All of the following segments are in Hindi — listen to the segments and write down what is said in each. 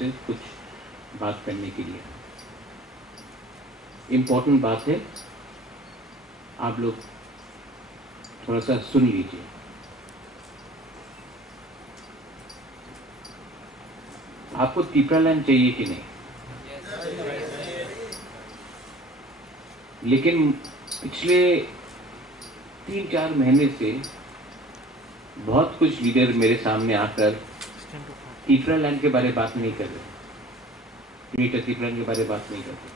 आपसे कुछ बात करने के लिए। इम्पोर्टेंट बात है, आप लोग थोड़ा सा सुन लीजिए। आपको तीपरा लैंड चाहिए कि नहीं? लेकिन पिछले 3-4 महीने से बहुत कुछ लीडर मेरे सामने आकर तीपरा लैंड के बारे में बात नहीं कर रहे, ग्रेटर तीपरा लैंड के बारे में बात नहीं कर रहे,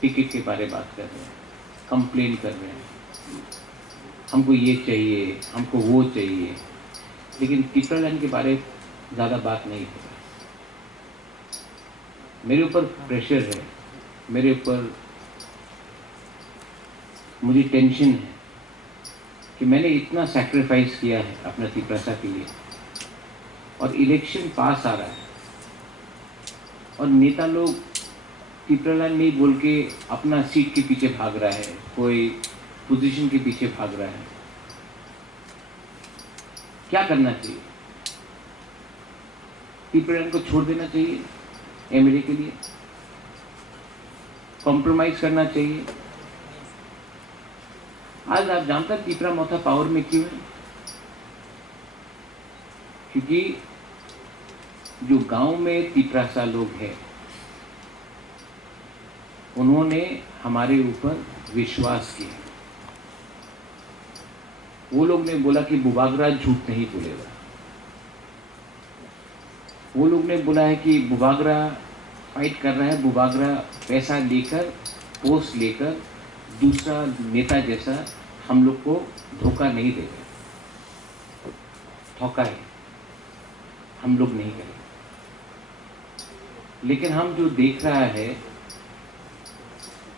टिकट के बारे में बात कर रहे हैं, कंप्लेन कर रहे हैं, हमको ये चाहिए, हमको वो चाहिए, लेकिन तीपरा लैंड के बारे में ज़्यादा बात नहीं हो रहा। मेरे ऊपर प्रेशर है, मेरे ऊपर मुझे टेंशन है कि मैंने इतना सैक्रिफाइस किया है अपना तीपरासा के लिए, और इलेक्शन पास आ रहा है और नेता लोग तीपरा लैंड नहीं बोल के अपना सीट के पीछे भाग रहा है, कोई पोजीशन के पीछे भाग रहा है। क्या करना चाहिए? तीपरा लैंड को छोड़ देना चाहिए एमएलए के लिए? कॉम्प्रोमाइज करना चाहिए? आज आप जानते हैं तीपरा मोथा पावर में क्यों है? क्योंकि जो गांव में तीपरासा लोग हैं, उन्होंने हमारे ऊपर विश्वास किया। वो लोग ने बोला कि बुबागरा झूठ नहीं बोलेगा। वो लोग ने बोला है कि बुबागरा फाइट कर रहा है, बुबागरा पैसा लेकर, पोस्ट लेकर दूसरा नेता जैसा हम लोग को धोखा नहीं देगा, धोखा है, हम लोग नहीं करेंगे। लेकिन हम जो देख रहा है,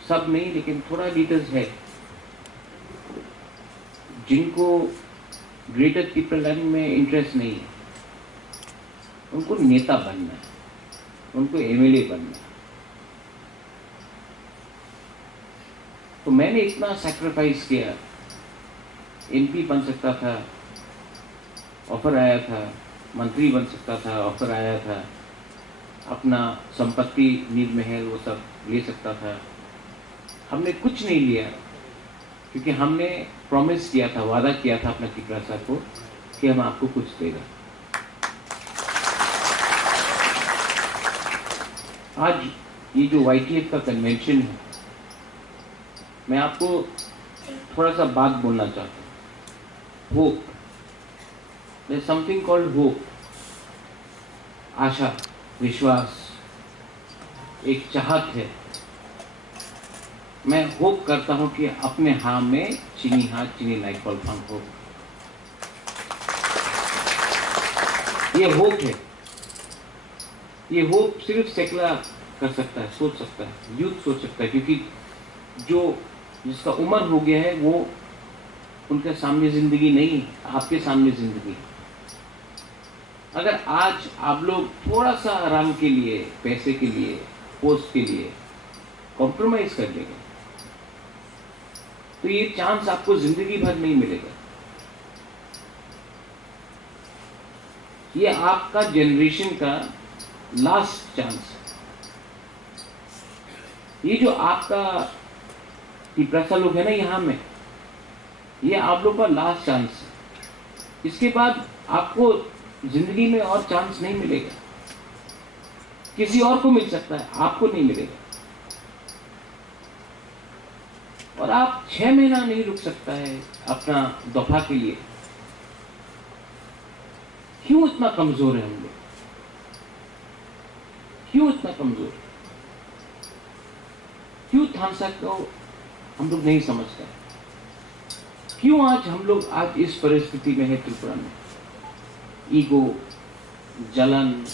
सब नहीं लेकिन थोड़ा लीडर्स है जिनको ग्रेटर तीपरा लैंड में इंटरेस्ट नहीं है, उनको नेता बनना है, उनको एमएलए बनना है। तो मैंने इतना सैक्रिफाइस किया, एमपी बन सकता था, ऑफर आया था, मंत्री बन सकता था, ऑफर आया था, अपना संपत्ति नील महल वो सब ले सकता था। हमने कुछ नहीं लिया क्योंकि हमने प्रॉमिस किया था, वादा किया था अपना तीपरासा को कि हम आपको कुछ देगा। आज ये जो YTF का कन्वेंशन है, मैं आपको थोड़ा सा बात बोलना चाहता हूँ। Hope, there is something called hope, आशा, विश्वास, एक चाहत है। मैं होप करता हूं कि अपने हाँ में चीनी हाँ चीनी लाइक फल फंक हो। ये होप है, ये होप सिर्फ सेकुलर कर सकता है, सोच सकता है, यूथ सोच सकता है, क्योंकि जो जिसका उम्र हो गया है वो उनके सामने जिंदगी नहीं है, आपके सामने जिंदगी है। अगर आज आप लोग थोड़ा सा आराम के लिए, पैसे के लिए, पोस्ट के लिए कॉम्प्रोमाइज कर लेंगे तो ये चांस आपको जिंदगी भर नहीं मिलेगा। ये आपका जनरेशन का लास्ट चांस है। ये जो आपका तीपरासा लोग है ना यहाँ में, ये आप लोग का लास्ट चांस है। इसके बाद आपको जिंदगी में और चांस नहीं मिलेगा। किसी और को मिल सकता है, आपको नहीं मिलेगा। और आप 6 महीना नहीं रुक सकता है अपना दफा के लिए। क्यों इतना कमजोर है हम लोग? क्यों इतना कमजोर? क्यों थानसा को हम लोग नहीं समझते? क्यों आज हम लोग आज इस परिस्थिति में है त्रिपुरा में? ईगो, जलन,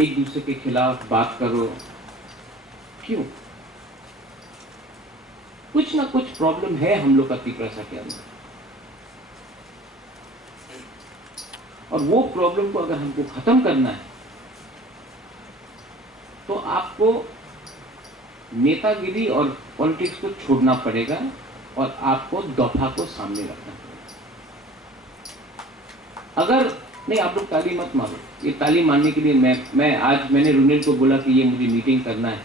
एक दूसरे के खिलाफ बात करो, क्यों? कुछ ना कुछ प्रॉब्लम है हम लोग का तीपरासा के अंदर, और वो प्रॉब्लम को अगर हमको खत्म करना है तो आपको नेतागिरी और पॉलिटिक्स को छोड़ना पड़ेगा और आपको दफा को सामने रखना पड़ेगा। अगर नहीं, आप लोग ताली मत मारो। ये ताली मारने के लिए मैंने रुनेल को बोला कि ये मुझे मीटिंग करना है,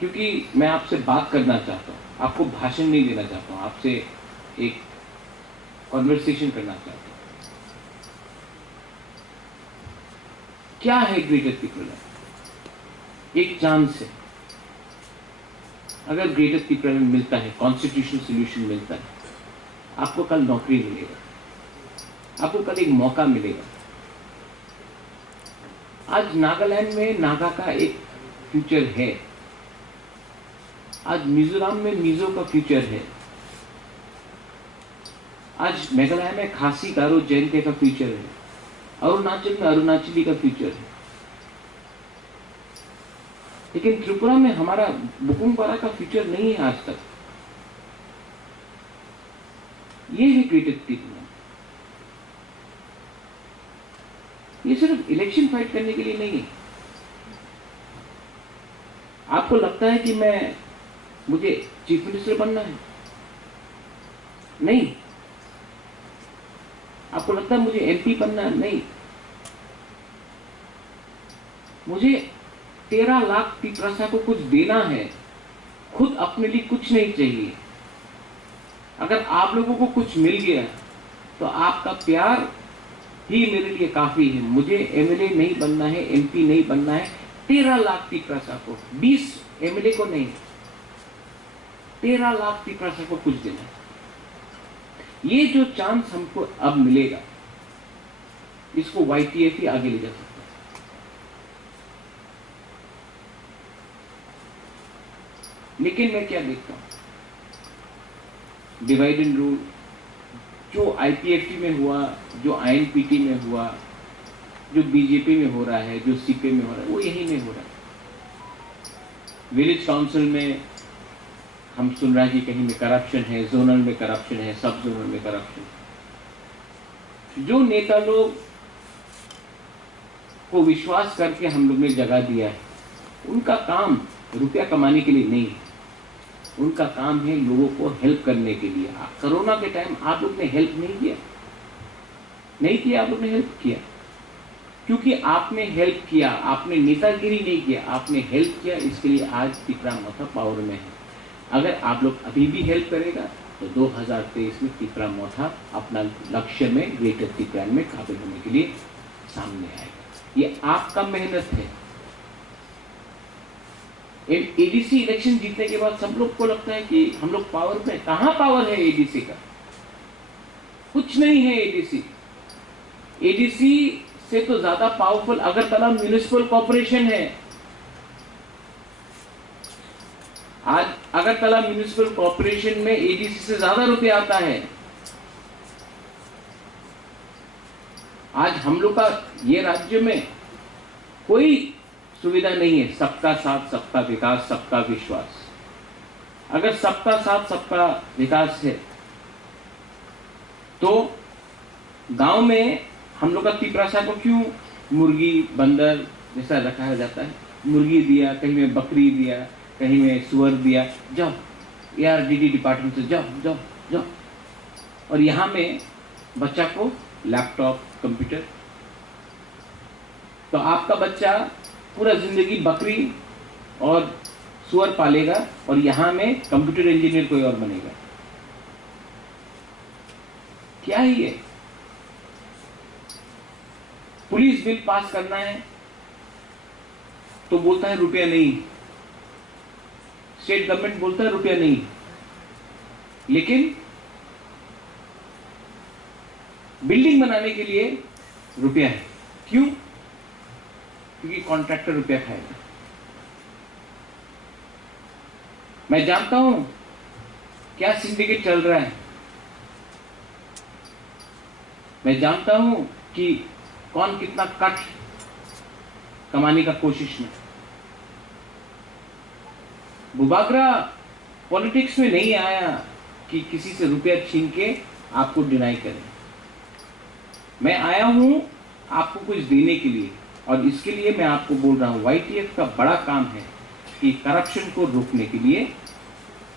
क्योंकि मैं आपसे बात करना चाहता हूँ, आपको भाषण नहीं देना चाहता हूँ, आपसे एक कॉन्वर्सेशन करना चाहता हूँ। क्या है ग्रेटर त्रिपुरा? एक चांस है। अगर ग्रेटर त्रिपुरा में मिलता है, कॉन्स्टिट्यूशनल सोल्यूशन मिलता है, आपको कल नौकरी मिलेगा, आपको कल एक मौका मिलेगा। आज नागालैंड में नागा का एक फ्यूचर है, आज मिजोरम में मिजो का फ्यूचर है, आज मेघालय में खासी गारो जयंती का फ्यूचर है, अरुणाचल में अरुणाचली का फ्यूचर है। लेकिन त्रिपुरा में हमारा बुकुमपारा का फ्यूचर नहीं है आज तक। ये है ग्रेटर त्रिपुरा। ये सिर्फ इलेक्शन फाइट करने के लिए नहीं है। आपको लगता है कि मुझे चीफ मिनिस्टर बनना है? नहीं। आपको लगता है मुझे एमपी बनना है? नहीं। मुझे 13 लाख तिपरासा को कुछ देना है, खुद अपने लिए कुछ नहीं चाहिए। अगर आप लोगों को कुछ मिल गया तो आपका प्यार ही मेरे लिए काफी है। मुझे एमएलए नहीं बनना है, एमपी नहीं बनना है। 13 लाख तिपरासा को, 20 एमएलए को नहीं, 13 लाख तिपरासा को कुछ देना है। ये जो चांस हमको अब मिलेगा, इसको वाईटीएफ ही आगे ले जा सकता है। लेकिन मैं क्या देखता हूं, डिवाइड एंड रूल जो आईपीएफटी में हुआ, जो आईएनपीटी में हुआ, जो बीजेपी में हो रहा है, जो सीपी में हो रहा है, वो यही में हो रहा है। विलेज काउंसिल में हम सुन रहे हैं कि कहीं में करप्शन है, जोनल में करप्शन है, सब जोनल में करप्शन। जो नेता लोग को विश्वास करके हम लोग ने जगह दिया है, उनका काम रुपया कमाने के लिए नहीं है, उनका काम है लोगों को हेल्प करने के लिए। कोरोना के टाइम आप लोग ने हेल्प नहीं किया, आप लोग ने हेल्प किया, क्योंकि आपने हेल्प किया, आपने नेतागिरी नहीं किया, आपने हेल्प किया। इसके लिए आज त्रिपुरा मोथा पावर में है। अगर आप लोग अभी भी हेल्प करेगा तो 2023 में त्रिपुरा मोथा अपना लक्ष्य में ग्रेटर त्रिपुरा में काबिल होने के लिए सामने आएगा। ये आपका मेहनत है। एडीसी इलेक्शन जीतने के बाद सब लोग को लगता है कि हम लोग पावर में। कहां पावर है एडीसी का? कुछ नहीं है। एडीसी से तो ज्यादा पावरफुल अगरतला म्युनिसिपल कॉर्पोरेशन है। आज अगरतला म्युनिसिपल कॉर्पोरेशन में एडीसी से ज्यादा रुपया आता है। आज हम लोग का ये राज्य में कोई सुविधा नहीं है। सबका साथ, सबका विकास, सबका विश्वास। अगर सबका साथ, सबका विकास है तो गांव में हम लोग का तिपरासा को क्यों मुर्गी बंदर जैसा रखा जाता है? मुर्गी दिया, कहीं में बकरी दिया, कहीं में सुअर दिया, जाओ एआरडीडी डिपार्टमेंट से जाओ। और यहाँ में बच्चा को लैपटॉप, कंप्यूटर। तो आपका बच्चा पूरा जिंदगी बकरी और सुअर पालेगा और यहाँ में कंप्यूटर इंजीनियर कोई और बनेगा। क्या है ये? पुलिस बिल पास करना है तो बोलता है रुपया नहीं, स्टेट गवर्नमेंट बोलता है रुपया नहीं, लेकिन बिल्डिंग बनाने के लिए रुपया है। क्यों? क्योंकि कॉन्ट्रैक्टर रुपया खाएगा। मैं जानता हूं क्या सिंडिकेट चल रहा है, मैं जानता हूं कि कौन कितना कट कमाने का कोशिश में। बुबागरा पॉलिटिक्स में नहीं आया कि किसी से रुपया छीन के आपको डिनाई करें। मैं आया हूं आपको कुछ देने के लिए, और इसके लिए मैं आपको बोल रहा हूं वाईटीएफ का बड़ा काम है कि करप्शन को रोकने के लिए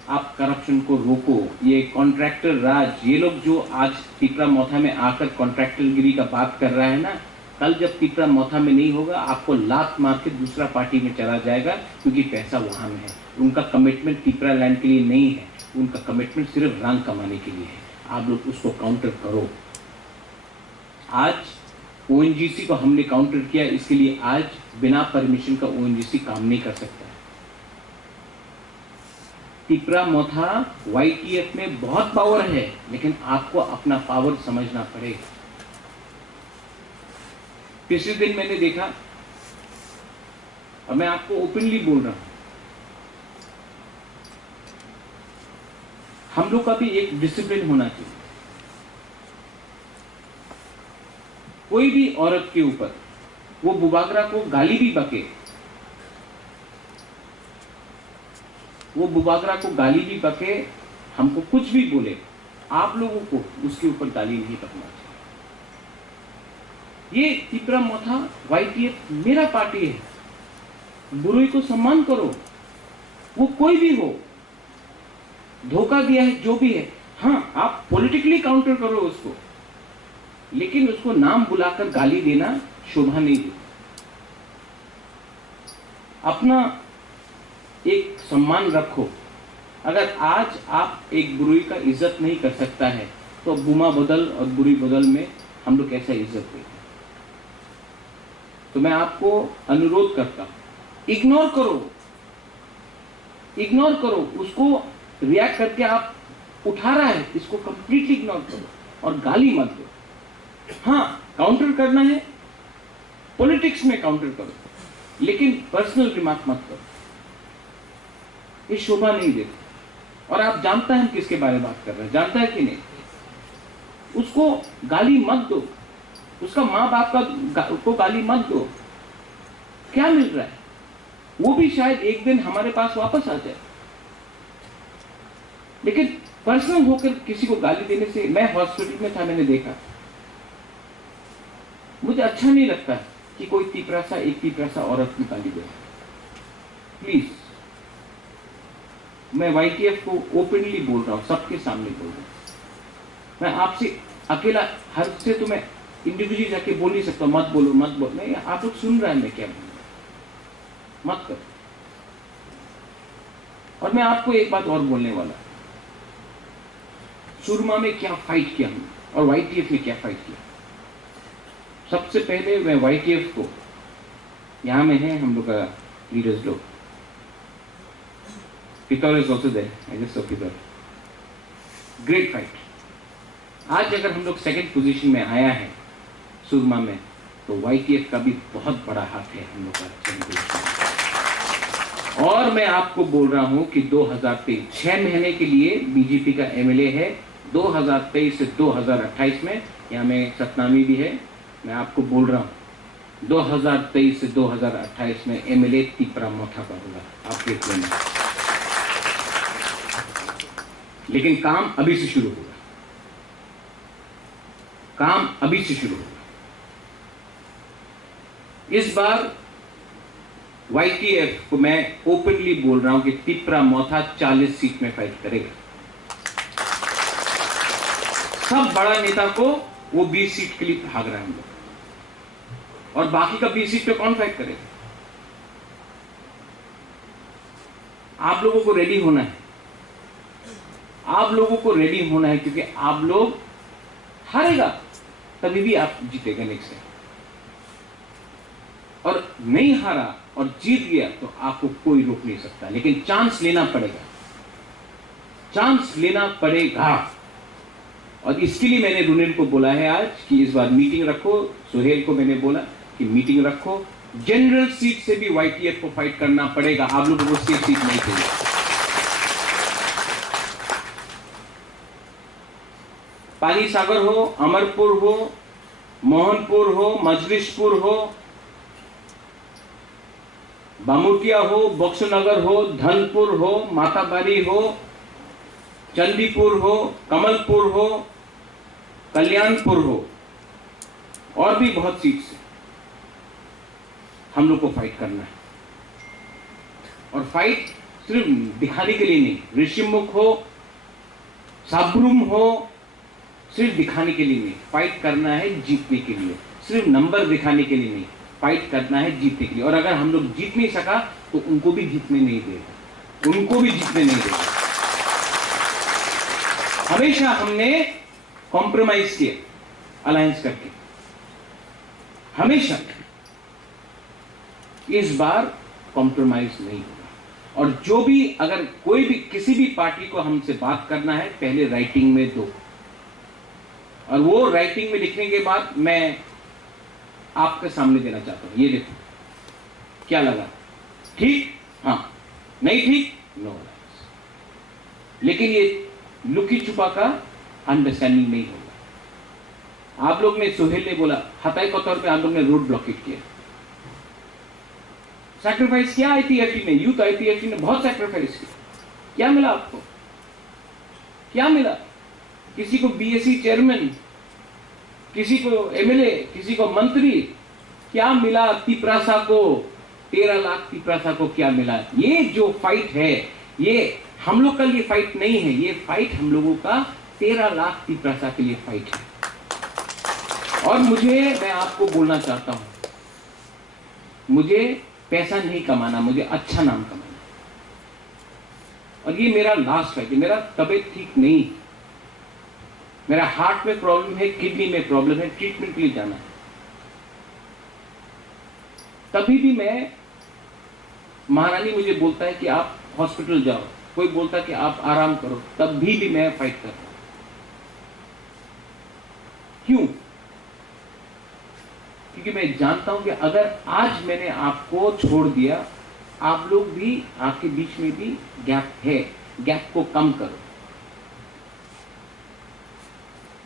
आप करप्शन को रोको। ये कॉन्ट्रैक्टर राज, ये लोग जो आज तिपरा मोथा में आकर कॉन्ट्रैक्टरगिरी का बात कर रहा है ना, कल जब तिपरा मोथा में नहीं होगा, आपको लात मार के दूसरा पार्टी में चला जाएगा, क्योंकि पैसा वहां में है। उनका कमिटमेंट तिपरा लैंड के लिए नहीं है, उनका कमिटमेंट सिर्फ रंग कमाने के लिए है। आप लोग उसको काउंटर करो। आज ओएनजीसी को हमने काउंटर किया, इसके लिए आज बिना परमिशन का ओएनजीसी काम नहीं कर सकता। तिपरा मोथा वाईटीएफ में बहुत पावर है, लेकिन आपको अपना पावर समझना पड़ेगा। पिछले दिन मैंने देखा, और मैं आपको ओपनली बोल रहा हूं, हम लोग का भी एक डिसिप्लिन होना चाहिए। कोई भी औरत के ऊपर, वो बुबागरा को गाली भी बके, वो बुबागरा को गाली भी बके, हमको कुछ भी बोले, आप लोगों को उसके ऊपर गाली नहीं बकना चाहिए। ये तिपरा मोथा वाईटीएफ मेरा पार्टी है, बुराई को सम्मान करो, वो कोई भी हो, धोखा दिया है जो भी है, हाँ आप पॉलिटिकली काउंटर करो उसको, लेकिन उसको नाम बुलाकर गाली देना शोभा नहीं देता। अपना एक सम्मान रखो। अगर आज आप एक बुरी का इज्जत नहीं कर सकता है, तो बुमा बदल और बुरी बदल में हम लोग कैसा इज्जत देते हैं। तो मैं आपको अनुरोध करता हूं, इग्नोर करो, इग्नोर करो उसको। रिएक्ट करके आप उठा रहा है, इसको कंप्लीटली इग्नोर करो और गाली मत दो। हाँ, काउंटर करना है, पॉलिटिक्स में काउंटर करो, लेकिन पर्सनल रिमार्क मत करो, ये शोभा नहीं देती। और आप जानता है किसके बारे में बात कर रहे हैं, जानता है कि नहीं? उसको गाली मत दो, उसका माँ बाप को गाली मत दो। क्या मिल रहा है? वो भी शायद एक दिन हमारे पास वापस आ जाए, लेकिन पर्सनल होकर किसी को गाली देने से, मैं हॉस्पिटल में था, मैंने देखा, मुझे अच्छा नहीं लगता कि कोई एक तीपरासा औरत की गाली दे। प्लीज, मैं वाईटीएफ को ओपनली बोल रहा हूं, सबके सामने बोल रहा हूं। मैं आपसे अकेला, हर से तो मैं इंडिविजुअली जाके बोल नहीं सकता, मत बोलो मत बोलो। नहीं, आप लोग सुन रहे हैं मैं क्या बोल रहा हूं, मत करो। और मैं आपको एक बात और बोलने वाला, सुरमा में क्या फाइट किया हमने और वाईटीएफ ने क्या फाइट किया। सबसे पहले मैं वाईटीएफ को, यहां में है हम लोग का लीडर्स लोग, पितौर is also there, I guess so पितौर, ग्रेट फाइट। आज अगर हम लोग सेकंड पोजीशन में आया है सुरमा में, तो वाईटीएफ का भी बहुत बड़ा हाथ है हम लोग का। और मैं आपको बोल रहा हूं कि 2023 6 महीने के लिए बीजेपी का एमएलए है, 2023 से 2028 में, यहाँ में सतनामी भी है, मैं आपको बोल रहा हूं 2023 से 2028 में एमएलए तिपरा मोथा का होगा, आप देख लेना। लेकिन काम अभी से शुरू होगा, काम अभी से शुरू होगा। इस बार वाईटीएफ को मैं ओपनली बोल रहा हूं कि तिपरा मोथा 40 सीट में फाइट करेगा। सब बड़ा नेता को वो 20 सीट के लिए भाग रहे हैं हम लोग, और बाकी का 20 सीट पे कौन फाइट करेगा? आप लोगों को रेडी होना है, आप लोगों को रेडी होना है, क्योंकि आप लोग हारेगा तभी भी आप जीतेगा नेक्स्ट टाइम, और नहीं हारा और जीत गया तो आपको कोई रोक नहीं सकता। लेकिन चांस लेना पड़ेगा, चांस लेना पड़ेगा। और इसके लिए मैंने रुनेल को बोला है आज कि इस बार मीटिंग रखो। सुहेल को मैंने बोला कि मीटिंग रखो, जनरल सीट से भी वाईटीएफ को फाइट करना पड़ेगा, आप लोगों को सेफ सीट नहीं चाहिए। पाली सागर हो, अमरपुर हो, मोहनपुर हो, मजलिसपुर हो, बामुटिया हो, बक्सनगर हो, धनपुर हो, माताबारी हो, चंदीपुर हो, कमलपुर हो, कल्याणपुर हो, और भी बहुत सीट से हम लोग को फाइट करना है। और फाइट सिर्फ दिखाने के लिए नहीं, ऋषिमुख हो, साब्रुम हो, सिर्फ दिखाने के लिए नहीं, फाइट करना है जीतने के लिए। सिर्फ नंबर दिखाने के लिए नहीं, फाइट करना है जीतने के लिए। और अगर हम लोग जीत नहीं सका तो उनको भी जीतने नहीं देगा, उनको भी जीतने नहीं देगा। हमेशा हमने कॉम्प्रोमाइज किया अलायंस करके, हमेशा। इस बार कॉम्प्रोमाइज नहीं होगा। और जो भी, अगर कोई भी किसी भी पार्टी को हमसे बात करना है, पहले राइटिंग में दो, और वो राइटिंग में लिखने के बाद मैं आपके सामने देना चाहता हूं। ये देखो क्या लगा, ठीक, हाँ, नहीं ठीक, नो अलायंस। लेकिन ये लुकी छुपा का अंडरस्टैंडिंग नहीं होगा। आप लोग ने, सुहेल ने बोला, हताई के तौर पे आप लोग ने रोड ब्लॉकेट किया, सैक्रिफाइस किया आईपीएफटी ने, यूथ आईपीएफटी ने बहुत सैक्रिफाइस किया। क्या मिला आपको? क्या मिला? किसी को बीएससी चेयरमैन, किसी को एमएलए, किसी को मंत्री, क्या मिला? तिपरासा को 13 लाख तिपरासा को क्या मिला? ये जो फाइट है, ये हम लोग का लिए फाइट नहीं है, ये फाइट हम लोगों का 13 लाख तिपरासा के लिए फाइट है। और मैं आपको बोलना चाहता हूं, मुझे पैसा नहीं कमाना, मुझे अच्छा नाम कमाना। और ये मेरा लास्ट है कि मेरा तबीयत ठीक नहीं, मेरा हार्ट में प्रॉब्लम है, किडनी में प्रॉब्लम है, ट्रीटमेंट के लिए जाना है। तभी भी मैं, महारानी मुझे बोलता है कि आप हॉस्पिटल जाओ, कोई बोलता है कि आप आराम करो, तब भी मैं फाइट करता हूं। क्यों? क्योंकि मैं जानता हूं कि अगर आज मैंने आपको छोड़ दिया, आप लोग भी, आपके बीच में भी गैप है, गैप को कम करो।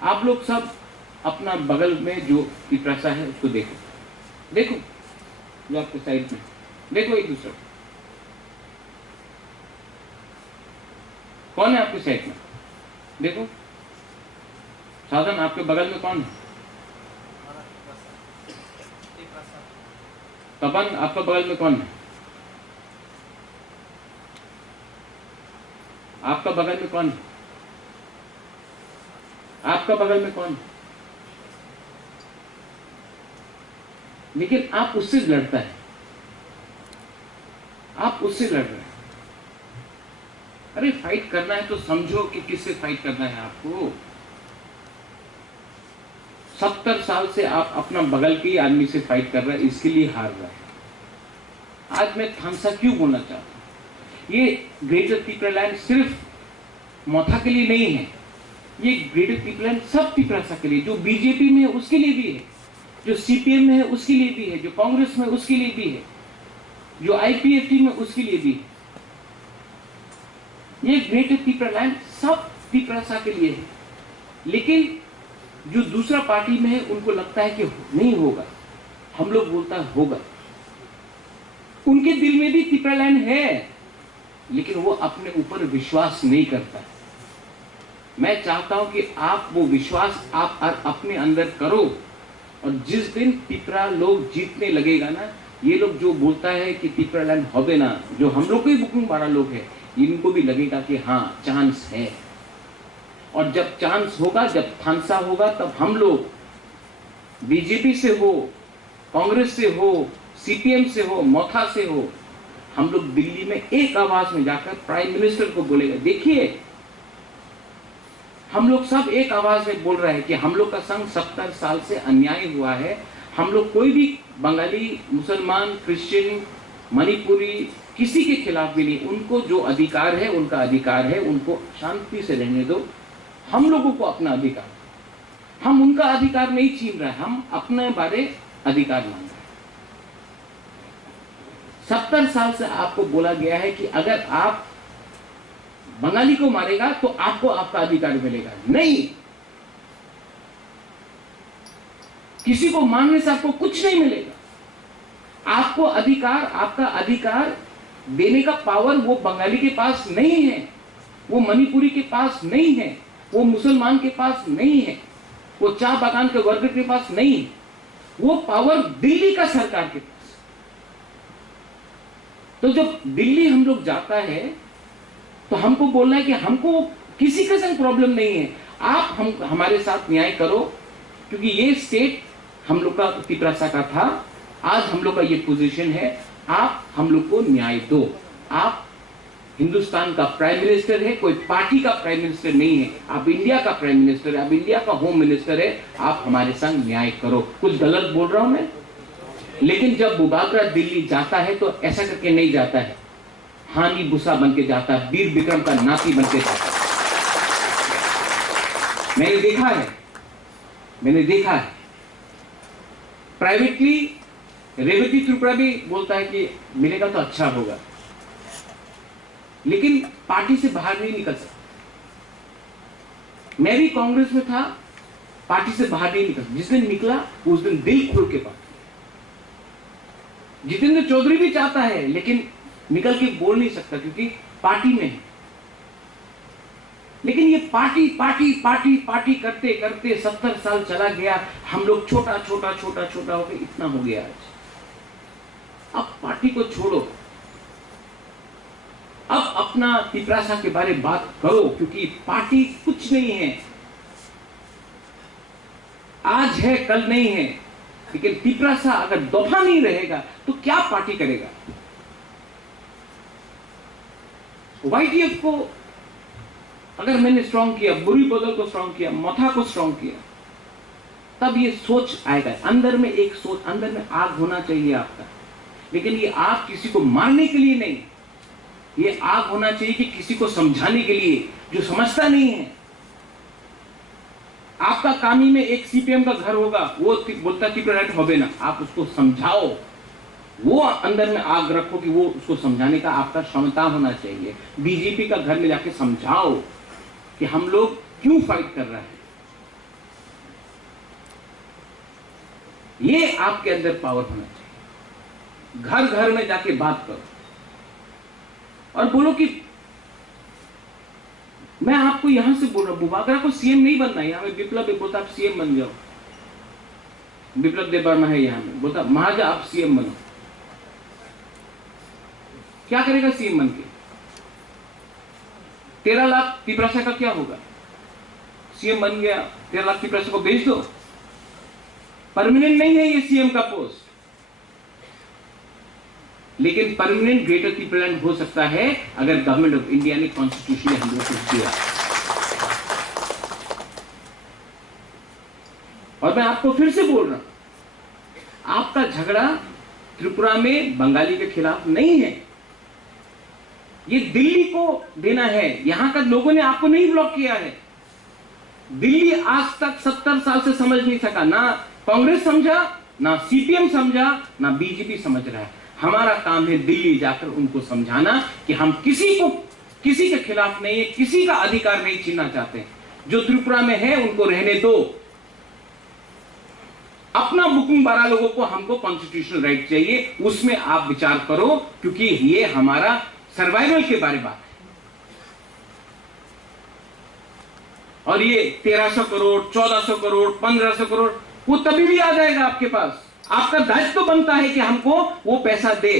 आप लोग सब अपना बगल में जो तिपरासा है उसको देखो, देखो जो आपके साइड में, देखो एक दूसरे को, कौन है आपके साइड में? देखो साधन, आपके बगल में कौन है? तपन, आपका बगल में कौन है? आपका बगल में कौन है? आपका बगल में कौन है? लेकिन आप उससे लड़ता है, आप उससे लड़ रहे हैं। अरे फाइट करना है तो समझो कि किससे फाइट करना है आपको। 70 साल से आप अपना बगल के ही आदमी से फाइट कर रहे हैं, इसके लिए हार रहा है। आज मैं थानसा क्यों बोलना चाहता हूं? ये ग्रेटर तिपरालैंड सिर्फ मोथा के लिए नहीं है, ये ग्रेटर तिपरालैंड सब तिपरासा के लिए, जो बीजेपी में है उसके लिए भी है, जो सीपीएम में है उसके लिए भी है, जो कांग्रेस में उसके लिए भी है, जो आईपीएफटी में उसके लिए भी है। ये ग्रेटर तिपरालैंड सब तिपरासा के लिए है। लेकिन जो दूसरा पार्टी में है उनको लगता है कि नहीं होगा, हम लोग बोलता है होगा। उनके दिल में भी तिपरालैंड है, लेकिन वो अपने ऊपर विश्वास नहीं करता। मैं चाहता हूं कि आप वो विश्वास आप अपने अंदर करो, और जिस दिन तिपरा लोग जीतने लगेगा ना, ये लोग जो बोलता है कि तिपरालैंड होबे ना, जो हम लोग को ही बुकिंग वाला लोग है, इनको भी लगेगा कि हाँ चांस है। और जब चांस होगा, जब थानसा होगा, तब हम लोग बीजेपी से हो, कांग्रेस से हो, सीपीएम से हो, मोथा से हो, हम लोग दिल्ली में एक आवाज में जाकर प्राइम मिनिस्टर को बोलेगा, देखिए हम लोग सब एक आवाज में बोल रहे हैं कि हम लोग का संग 70 साल से अन्याय हुआ है। हम लोग कोई भी बंगाली, मुसलमान, क्रिश्चियन, मणिपुरी, किसी के खिलाफ भी नहीं। उनको जो अधिकार है उनका अधिकार है, उनको शांति से रहने दो। हम लोगों को अपना अधिकार, हम उनका अधिकार नहीं छीन रहे, हम अपने बारे अधिकार मांग रहे हैं। 70 साल से आपको बोला गया है कि अगर आप बंगाली को मारेगा तो आपको आपका अधिकार मिलेगा। नहीं, किसी को मारने से आपको कुछ नहीं मिलेगा। आपको अधिकार, आपका अधिकार देने का पावर वो बंगाली के पास नहीं है, वो मणिपुरी के पास नहीं है, वो मुसलमान के पास नहीं है, वो चाय बागान के वर्कर के पास नहीं है। वो पावर दिल्ली का सरकार के पास। तो जब दिल्ली हम लोग जाता है तो हमको बोलना है कि हमको किसी का संग प्रॉब्लम नहीं है, आप हमारे साथ न्याय करो, क्योंकि ये स्टेट हम लोग का तिपरासा का था, आज हम लोग का ये पोजीशन है, आप हम लोग को न्याय दो। आप हिंदुस्तान का प्राइम मिनिस्टर है, कोई पार्टी का प्राइम मिनिस्टर नहीं है, आप इंडिया का प्राइम मिनिस्टर है, आप इंडिया का होम मिनिस्टर है, आप हमारे संग न्याय करो। कुछ गलत बोल रहा हूं मैं? लेकिन जब बुबागरा दिल्ली जाता है तो ऐसा करके नहीं जाता है, हानि बुसा बन के जाता है, वीर विक्रम का नाती बन के जाता है। मैंने देखा है प्राइवेटली। रेवती त्रिपुरा भी बोलता है कि मिलेगा तो अच्छा होगा, लेकिन पार्टी से बाहर नहीं निकल सकता। मैं भी कांग्रेस में था, पार्टी से बाहर नहीं निकल, जिस दिन निकला उस दिन दिल खोल के बात। जितेंद्र चौधरी भी चाहता है लेकिन निकल के बोल नहीं सकता क्योंकि पार्टी में है। लेकिन ये पार्टी पार्टी पार्टी पार्टी करते करते 70 साल चला गया, हम लोग छोटा छोटा छोटा छोटा होकर इतना हो गया आज। अब पार्टी को छोड़ो, अब अपना तिपरासा के बारे में बात करो, क्योंकि पार्टी कुछ नहीं है, आज है कल नहीं है। लेकिन तिपरासा अगर दफा नहीं रहेगा तो क्या पार्टी करेगा? वाईटीएफ को अगर मैंने स्ट्रांग किया, बुरी बदल को स्ट्रांग किया, मथा को स्ट्रांग किया, तब ये सोच आएगा। अंदर में एक सोच, अंदर में आग होना चाहिए आपका, लेकिन ये आग किसी को मारने के लिए नहीं, ये आग होना चाहिए कि किसी को समझाने के लिए, जो समझता नहीं है। आपका कामी में एक सीपीएम का घर होगा, वो बोलता तिपराइट होबे ना, आप उसको समझाओ, वो अंदर में आग रखो कि वो उसको समझाने का आपका क्षमता होना चाहिए। बीजेपी का घर में जाके समझाओ कि हम लोग क्यों फाइट कर रहे हैं, ये आपके अंदर पावर होना चाहिए। घर घर में जाके बात करो और बोलो कि मैं आपको यहां से बोल रहा हूं, बुबागरा को सीएम नहीं बनना है। यहां में विप्लव बोलता आप सीएम बन जाओ, विप्लव देव वर्मा है यहां में, बोलता महाराजा आप सीएम बनो। क्या करेगा सीएम बन के? 13 लाख तिपरासा का क्या होगा? सीएम बन गया, 13 लाख तिपरासा को भेज दो। परमानेंट नहीं है ये सीएम का पोस्ट, लेकिन परमानेंट ग्रेटर त्रिपुरालैंड हो सकता है अगर गवर्नमेंट ऑफ इंडिया ने कॉन्स्टिट्यूशन में हम लोग कुछ दिया। और मैं आपको फिर से बोल रहा हूं, आपका झगड़ा त्रिपुरा में बंगाली के खिलाफ नहीं है, ये दिल्ली को देना है। यहां का लोगों ने आपको नहीं ब्लॉक किया है। दिल्ली आज तक 70 साल से समझ नहीं सका, ना कांग्रेस समझा, ना सीपीएम समझा, ना बीजेपी समझ रहा है। हमारा काम है दिल्ली जाकर उनको समझाना कि हम किसी के खिलाफ नहीं है, किसी का अधिकार नहीं छीनना चाहते। जो त्रिपुरा में है उनको रहने दो, अपना बुकिंग 12 लोगों को हमको कॉन्स्टिट्यूशनल राइट चाहिए, उसमें आप विचार करो, क्योंकि ये हमारा सर्वाइवल के बारे में बात है। और ये 1300 करोड़, 1400 करोड़, 1500 करोड़ वो तभी भी आ जाएगा आपके पास। आपका दायित्व तो बनता है कि हमको वो पैसा दे,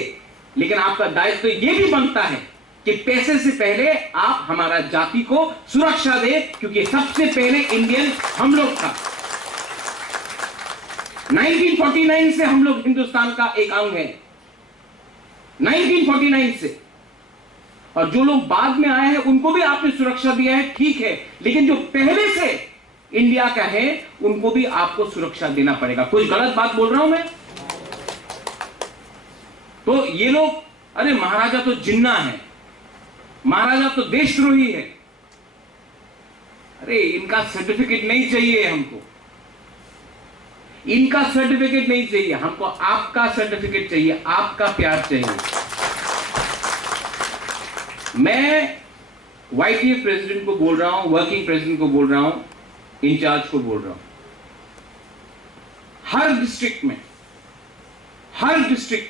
लेकिन आपका दायित्व तो ये भी बनता है कि पैसे से पहले आप हमारा जाति को सुरक्षा दे, क्योंकि सबसे पहले इंडियन हम लोग था। 1949 से हम लोग हिंदुस्तान का एक अंग है, 1949 से। और जो लोग बाद में आए हैं उनको भी आपने सुरक्षा दिया है, ठीक है, लेकिन जो पहले से इंडिया का है उनको भी आपको सुरक्षा देना पड़ेगा। कुछ गलत बात बोल रहा हूं मैं? तो ये लोग, अरे महाराजा तो जिन्ना है, महाराजा तो देशद्रोही है, अरे इनका सर्टिफिकेट नहीं चाहिए हमको, इनका सर्टिफिकेट नहीं चाहिए हमको, आपका सर्टिफिकेट चाहिए, आपका प्यार चाहिए। मैं वाईटीएफ प्रेसिडेंट को बोल रहा हूं, वर्किंग प्रेसिडेंट को बोल रहा हूं, इंचार्ज को बोल रहा हूं, हर डिस्ट्रिक्ट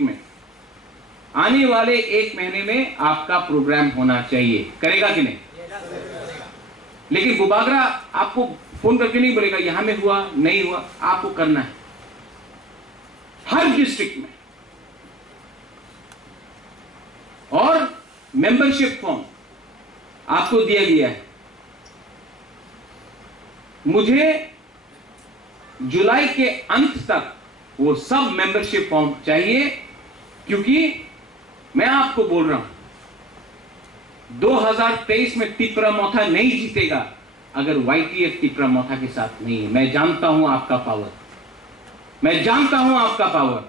में आने वाले 1 महीने में आपका प्रोग्राम होना चाहिए। करेगा कि नहीं? लेकिन बुबागरा आपको फोन करके नहीं बोलेगा यहां में हुआ नहीं हुआ, आपको करना है हर डिस्ट्रिक्ट में। मेंबरशिप फॉर्म आपको दिया गया है। मुझे जुलाई के अंत तक वो सब मेंबरशिप फॉर्म चाहिए, क्योंकि मैं आपको बोल रहा हूं 2023 में तिपरामोथा नहीं जीतेगा अगर YTF तिपरामोथा के साथ नहीं है। मैं जानता हूं आपका पावर, मैं जानता हूं आपका पावर।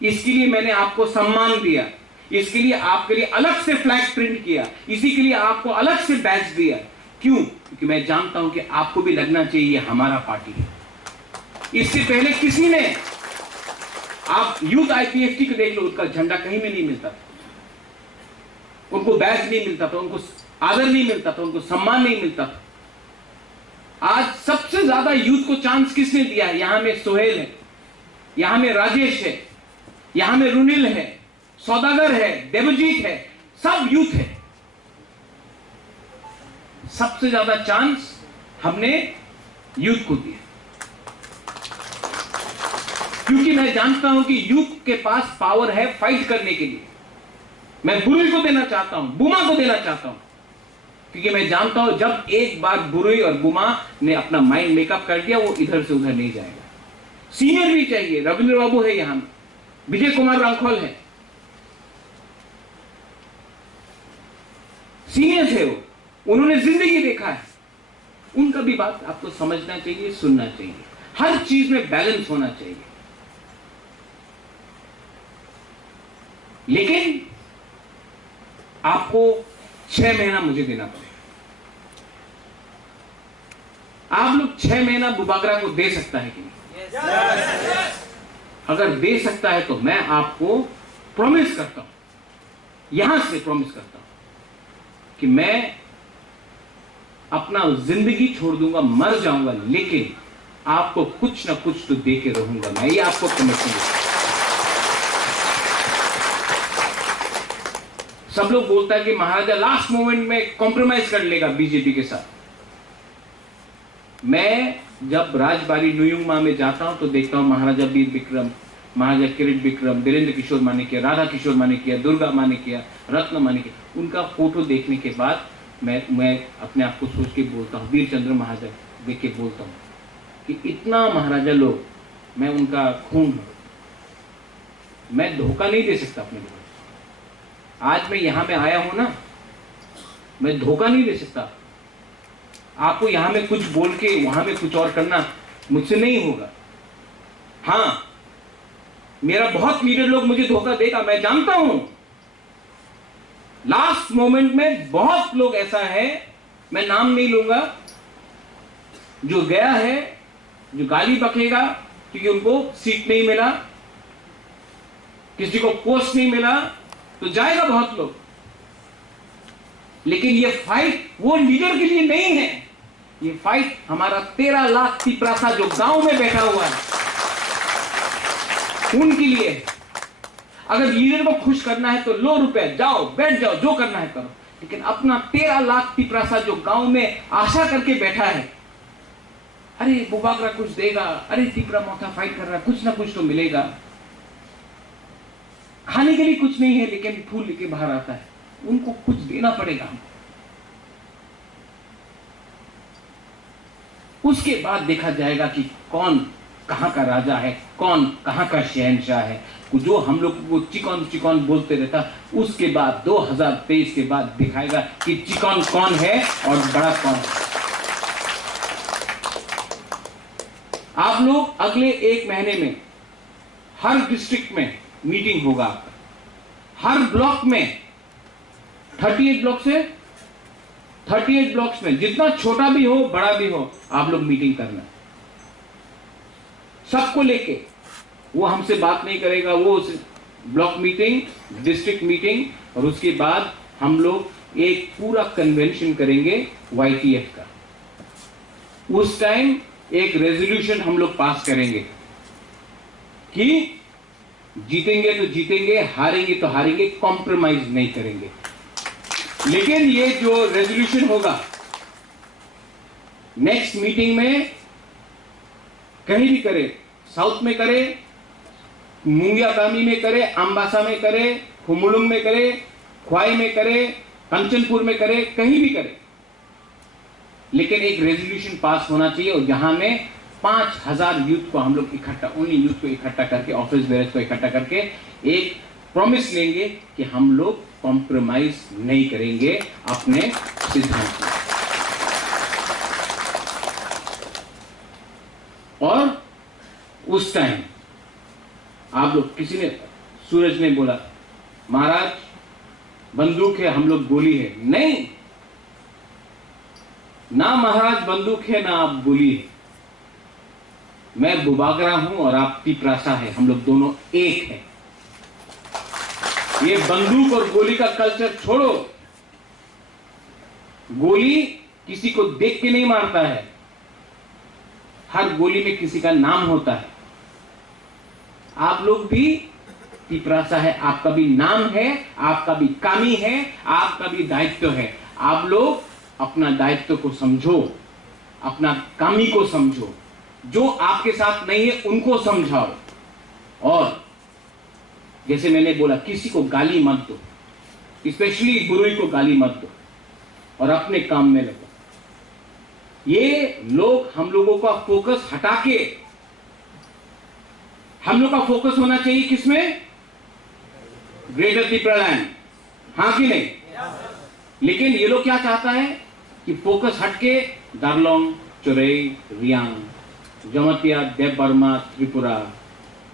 इसके लिए मैंने आपको सम्मान दिया, इसके लिए आपके लिए अलग से फ्लैग प्रिंट किया, इसी के लिए आपको अलग से बैच दिया। क्यों? क्योंकि मैं जानता हूं कि आपको भी लगना चाहिए हमारा पार्टी है। इससे पहले किसी ने, आप यूथ IPFT को देख लो, उसका झंडा कहीं में नहीं मिलता था, उनको बैच नहीं मिलता था, उनको आदर नहीं मिलता था, उनको सम्मान नहीं मिलता था। आज सबसे ज्यादा यूथ को चांस किसने दिया है? यहां में सोहेल है, यहां में राजेश है, यहां में रुनिल है, सौदागर है, देवजीत है, सब यूथ है। सबसे ज्यादा चांस हमने यूथ को दिया, क्योंकि मैं जानता हूं कि यूथ के पास पावर है फाइट करने के लिए। मैं बुरुई को देना चाहता हूं, बुमा को देना चाहता हूं, क्योंकि मैं जानता हूं जब एक बार बुरुई और बुमा ने अपना माइंड मेकअप कर दिया, वो इधर से उधर नहीं जाएगा। सीनियर भी चाहिए, रविंद्र बाबू है यहां, विजय कुमार रांखोल है, सीनियर्स है वो, उन्होंने जिंदगी देखा है। उनका भी बात आपको समझना चाहिए, सुनना चाहिए। हर चीज में बैलेंस होना चाहिए। लेकिन आपको 6 महीना मुझे देना पड़ेगा। आप लोग 6 महीना बुबागरा को दे सकता है कि नहीं? अगर दे सकता है तो मैं आपको प्रॉमिस करता हूं, यहां से प्रॉमिस करता हूं कि मैं अपना जिंदगी छोड़ दूंगा, मर जाऊंगा, लेकिन आपको कुछ ना कुछ तो दे के रहूंगा। मैं ये आपको कमिटमेंट देता हूं। सब लोग बोलता है कि महाराजा लास्ट मोमेंट में कॉम्प्रोमाइज कर लेगा बीजेपी के साथ। मैं जब राजबाड़ी नुयुंगमा में जाता हूं तो देखता हूं महाराजा वीर विक्रम, महाराजा किरीट विक्रम, वीरेंद्र किशोर मानिकिया, राधा किशोर मानिकिया, दुर्गा मानिकिया, रत्न मानिकिया, उनका फोटो देखने के बाद मैं अपने आप को सोच के बोलता हूँ, वीर चंद्र महाराजा देख के बोलता हूँ कि इतना महाराजा लोग, मैं उनका खून हूं, मैं धोखा नहीं दे सकता अपने लोगों को। आज मैं यहां में आया हूं ना, मैं धोखा नहीं दे सकता आपको। यहां में कुछ बोल के वहां में कुछ और करना मुझसे नहीं होगा। हां, मेरा बहुत लीडर लोग मुझे धोखा देगा, मैं जानता हूं। लास्ट मोमेंट में बहुत लोग ऐसा है, मैं नाम नहीं लूंगा, जो गया है, जो गाली बकेगा क्योंकि उनको सीट नहीं मिला, किसी को पोस्ट नहीं मिला, तो जाएगा बहुत लोग। लेकिन ये फाइट वो लीडर के लिए नहीं है, ये फाइट हमारा 13 लाख तिपरासा जो गांव में बैठा हुआ है उनके लिए है। अगर लीडर को खुश करना है तो लो रुपए, जाओ बैठ जाओ, जो करना है करो, लेकिन अपना 13 लाख तिपरासा जो गांव में आशा करके बैठा है, अरे बुबागरा कुछ देगा, अरे तिपरामोथा फाइट कर रहा है, कुछ ना कुछ तो मिलेगा। खाने के लिए कुछ नहीं है लेकिन फूल लेके बाहर आता है, उनको कुछ देना पड़ेगा हमको। उसके बाद देखा जाएगा कि कौन कहां का राजा है, कौन कहां का शहंशाह है। जो हम लोग को चिकन चिकन बोलते रहता, उसके बाद 2023 के बाद दिखाएगा कि चिकन कौन है और बड़ा कौन है। आप लोग अगले 1 महीने में हर डिस्ट्रिक्ट में मीटिंग होगा आपका, हर ब्लॉक में 38 ब्लॉक से 38 ब्लॉक्स में, जितना छोटा भी हो बड़ा भी हो, आप लोग मीटिंग करना, सबको लेके। वो हमसे बात नहीं करेगा, वो ब्लॉक मीटिंग, डिस्ट्रिक्ट मीटिंग, और उसके बाद हम लोग एक पूरा कन्वेंशन करेंगे YTF का। उस टाइम एक रेजोल्यूशन हम लोग पास करेंगे कि जीतेंगे तो जीतेंगे, हारेंगे तो हारेंगे, कॉम्प्रोमाइज नहीं करेंगे। लेकिन ये जो रेजोल्यूशन होगा नेक्स्ट मीटिंग में कहीं भी करे, साउथ में करे, मुंगियाकामी में करे, अम्बासा में करे, हुमुलुंग में करे, ख्वाई में करे, कंचनपुर में करे, कहीं भी करे, लेकिन एक रेजोल्यूशन पास होना चाहिए और जहां में 5000 यूथ को हम लोग इकट्ठा, ओनली यूथ को इकट्ठा करके, ऑफिस बेरर्स को इकट्ठा करके एक प्रॉमिस लेंगे कि हम लोग कॉम्प्रोमाइज नहीं करेंगे अपने सिद्धांत में। और उस टाइम आप लोग, किसी ने, सूरज ने बोला महाराज बंदूक है, हम लोग गोली है। नहीं, ना महाराज बंदूक है ना आप गोली है। मैं बुबागरा हूं और आप पिपरासा है, हम लोग दोनों एक हैं। ये बंदूक और गोली का कल्चर छोड़ो। गोली किसी को देख के नहीं मारता है, हर गोली में किसी का नाम होता है। आप लोग भी पिपरासा है, आपका भी नाम है, आपका भी कामी है, आपका भी दायित्व है। आप लोग अपना दायित्व को समझो, अपना कामी को समझो, जो आपके साथ नहीं है उनको समझाओ। और जैसे मैंने बोला, किसी को गाली मत दो, स्पेशली गुरु को गाली मत दो, और अपने काम में लगो। ये लोग हम लोगों का फोकस हटा के, हम लोग का फोकस होना चाहिए किसमें? ग्रेटर त्रिपुरालैंड, हाँ कि नहीं? लेकिन ये लोग क्या चाहता है कि फोकस हटके दार्लोंग, चोरई, रियांग, जमतिया, देवबर्मा, त्रिपुरा,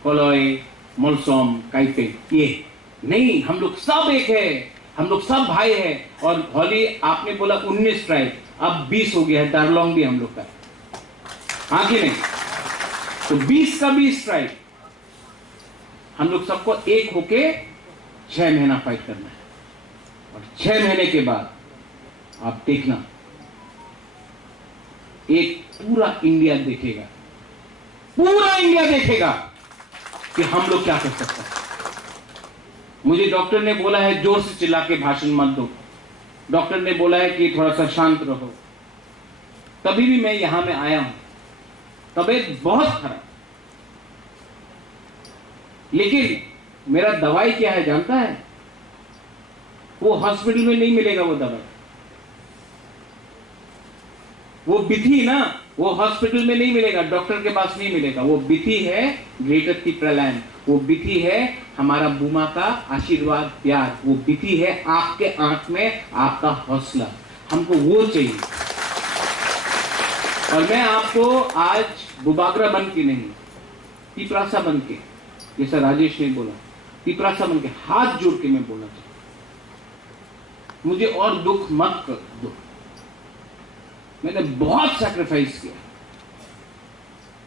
कोलोई, मोलसोम, काइपे, ये नहीं, हम लोग सब एक है, हम लोग सब भाई है। और होली आपने बोला 19 ट्राइब, अब 20 हो गया है, दार्लोंग भी हम लोग का, हाँ कि नहीं? तो 20 का 20 ट्राइब, हम लोग सबको एक होके 6 महीना फाइट करना है। और 6 महीने के बाद आप देखना, एक पूरा इंडिया देखेगा, पूरा इंडिया देखेगा कि हम लोग क्या कर सकते हैं। मुझे डॉक्टर ने बोला है जोर से चिल्ला के भाषण मत दो, डॉक्टर ने बोला है कि थोड़ा सा शांत रहो, तभी भी मैं यहां में आया हूं। तबीयत बहुत खराब, लेकिन मेरा दवाई क्या है जानता है? वो हॉस्पिटल में नहीं मिलेगा वो दवाई, वो विधि ना, वो हॉस्पिटल में नहीं मिलेगा, डॉक्टर के पास नहीं मिलेगा। वो विधि है ग्रेटर त्रिपुरालैंड, वो विधि है हमारा बुमा का आशीर्वाद, प्यार, वो विधि है आपके आंख में आपका हौसला, हमको वो चाहिए। और मैं आपको आज बुबागरा बन के नहीं, पिपरासा बन के, जैसा राजेश ने बोला, पिपरासा बन के हाथ जोड़ के मैं बोलना चाहता हूं, मुझे और दुख मत कर दो। मैंने बहुत सैक्रिफाइस किया।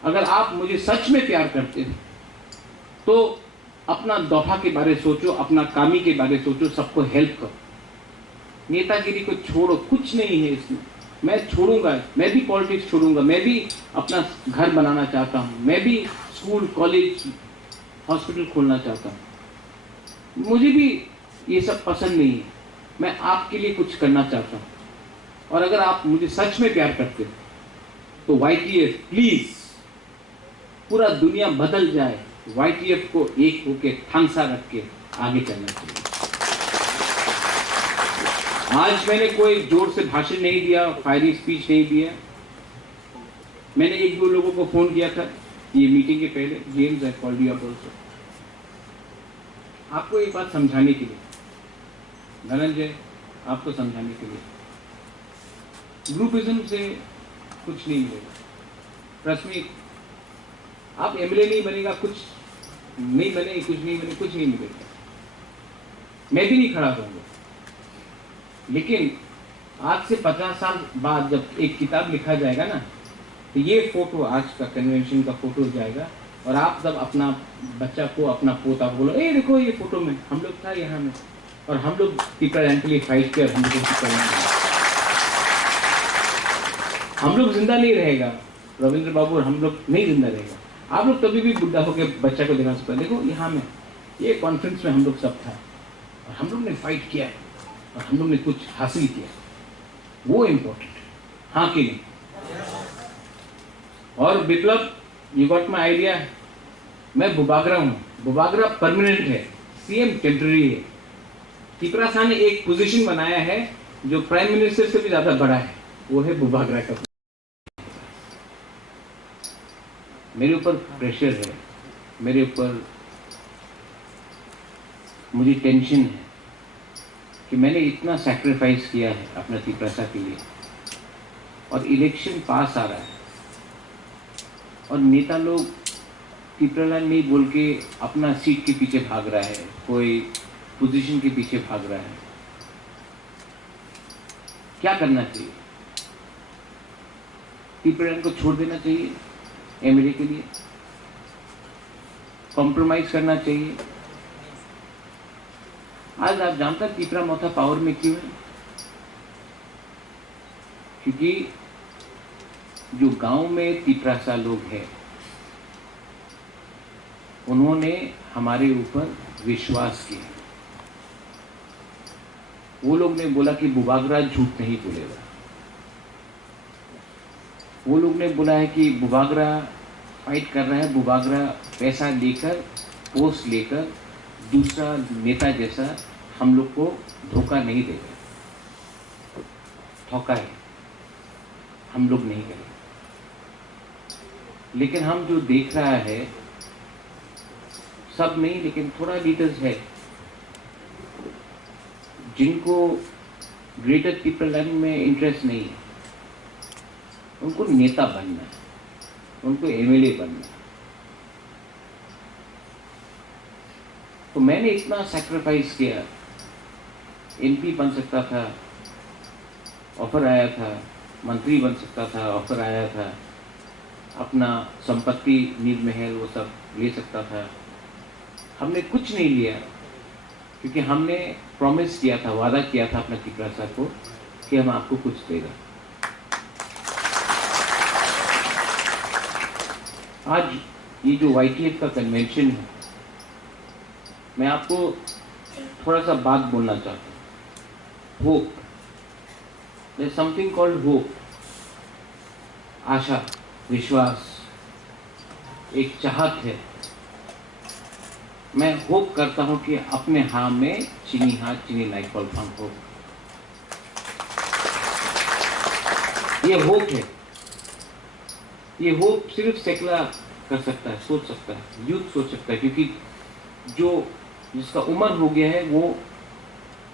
अगर आप मुझे सच में प्यार करते हैं तो अपना दोफा के बारे सोचो, अपना कामी के बारे सोचो, सबको हेल्प करो। नेतागिरी को छोड़ो, कुछ नहीं है इसमें। मैं छोड़ूंगा, मैं भी पॉलिटिक्स छोड़ूंगा, मैं भी अपना घर बनाना चाहता हूं, मैं भी स्कूल, कॉलेज, हॉस्पिटल खोलना चाहता हूं। मुझे भी ये सब पसंद नहीं है, मैं आपके लिए कुछ करना चाहता हूं। और अगर आप मुझे सच में प्यार करते हो तो YTF प्लीज, पूरा दुनिया बदल जाए, YTF को एक होके थांसा रख के आगे चलना चाहिए। आज मैंने कोई जोर से भाषण नहीं दिया, फायरी स्पीच नहीं दिया। मैंने 1-2 लोगों को फोन किया था ये मीटिंग के पहले, James, I called you up also, आपको एक बात समझाने के लिए, धनंजय, आपको समझाने के लिए, ग्रुपिज्म से कुछ नहीं मिलेगा। ट्रस्ट मी, आप MLA नहीं बनेगा, कुछ नहीं बने, कुछ नहीं बने, कुछ नहीं मिलेगा। मैं भी नहीं खड़ा रहूंगा। लेकिन आज से 50 साल बाद जब एक किताब लिखा जाएगा ना, तो ये फोटो, आज का कन्वेंशन का फोटो जाएगा, और आप जब अपना बच्चा को, अपना पोता को बोलो, ए देखो ये फोटो में हम लोग था यहाँ में, और हम लोग त्रिपुरालैंड के लिए फाइट किया, हम लोग जिंदा नहीं रहेगा, रविंद्र बाबू और हम लोग नहीं जिंदा रहेगा। आप लोग कभी भी बुढ़ा होकर बच्चा को देखना सकते हैं, देखो यहाँ में ये कॉन्फ्रेंस में हम लोग सब था, और हम लोग ने फाइट किया है, और हम लोग ने कुछ हासिल किया, वो इम्पोर्टेंट है, हाँ कि नहीं? और विप्लव, यू गॉट माई आइडिया, मैं बुबागरा हूँ, बुबागरा परमानेंट है, CM टेम्पररी है। त्रिपुरा ने एक पोजीशन बनाया है जो प्राइम मिनिस्टर से भी ज्यादा बड़ा है, वो है बुबागरा का। मेरे ऊपर प्रेशर है, मेरे ऊपर मुझे टेंशन है कि मैंने इतना सैक्रिफाइस किया है अपना त्रिपुरा के लिए, और इलेक्शन पास आ रहा है और नेता लोग त्रिपुरा नहीं बोल के अपना सीट के पीछे भाग रहा है, कोई पोजीशन के पीछे भाग रहा है। क्या करना चाहिए? त्रिपुरा को छोड़ देना चाहिए एमएलए के लिए? कॉम्प्रोमाइज करना चाहिए? आज आप जानते हैं त्रिपुरा मोथा पावर में क्यों है? क्योंकि जो गांव में त्रिपुरा लोग हैं, उन्होंने हमारे ऊपर विश्वास किया। वो लोग ने बोला कि बुबागरा झूठ नहीं बोलेगा। वो लोग ने बोला है कि बुबागरा फाइट कर रहा है, बुबागरा पैसा लेकर, पोस्ट लेकर दूसरा नेता जैसा हम लोग को धोखा नहीं देगा। धोखा है, हम लोग नहीं करेंगे। लेकिन हम जो देख रहा है, सब नहीं लेकिन थोड़ा लीडर्स है जिनको ग्रेटर त्रिपुरा में इंटरेस्ट नहीं है। उनको नेता बनना है, उनको एमएलए बनना है। तो मैंने इतना सैक्रिफाइस किया। एमपी बन सकता था, ऑफर आया था, मंत्री बन सकता था, ऑफर आया था, अपना संपत्ति नील महल वो सब ले सकता था। हमने कुछ नहीं लिया क्योंकि हमने प्रॉमिस किया था, वादा किया था अपना त्रिपुरा को कि हम आपको कुछ देगा। आज ये जो YTF का कन्वेंशन है, मैं आपको थोड़ा सा बात बोलना चाहता हूँ। Hope, there is something called hope. आशा, विश्वास, एक चाहत है। मैं होप करता हूं कि अपने हाँ में चीनी हाँ चीनी लाइक फल हो। ये होप है। ये होप सिर्फ सेकला कर सकता है, सोच सकता है, यूथ सोच सकता है, क्योंकि जो जिसका उम्र हो गया है वो,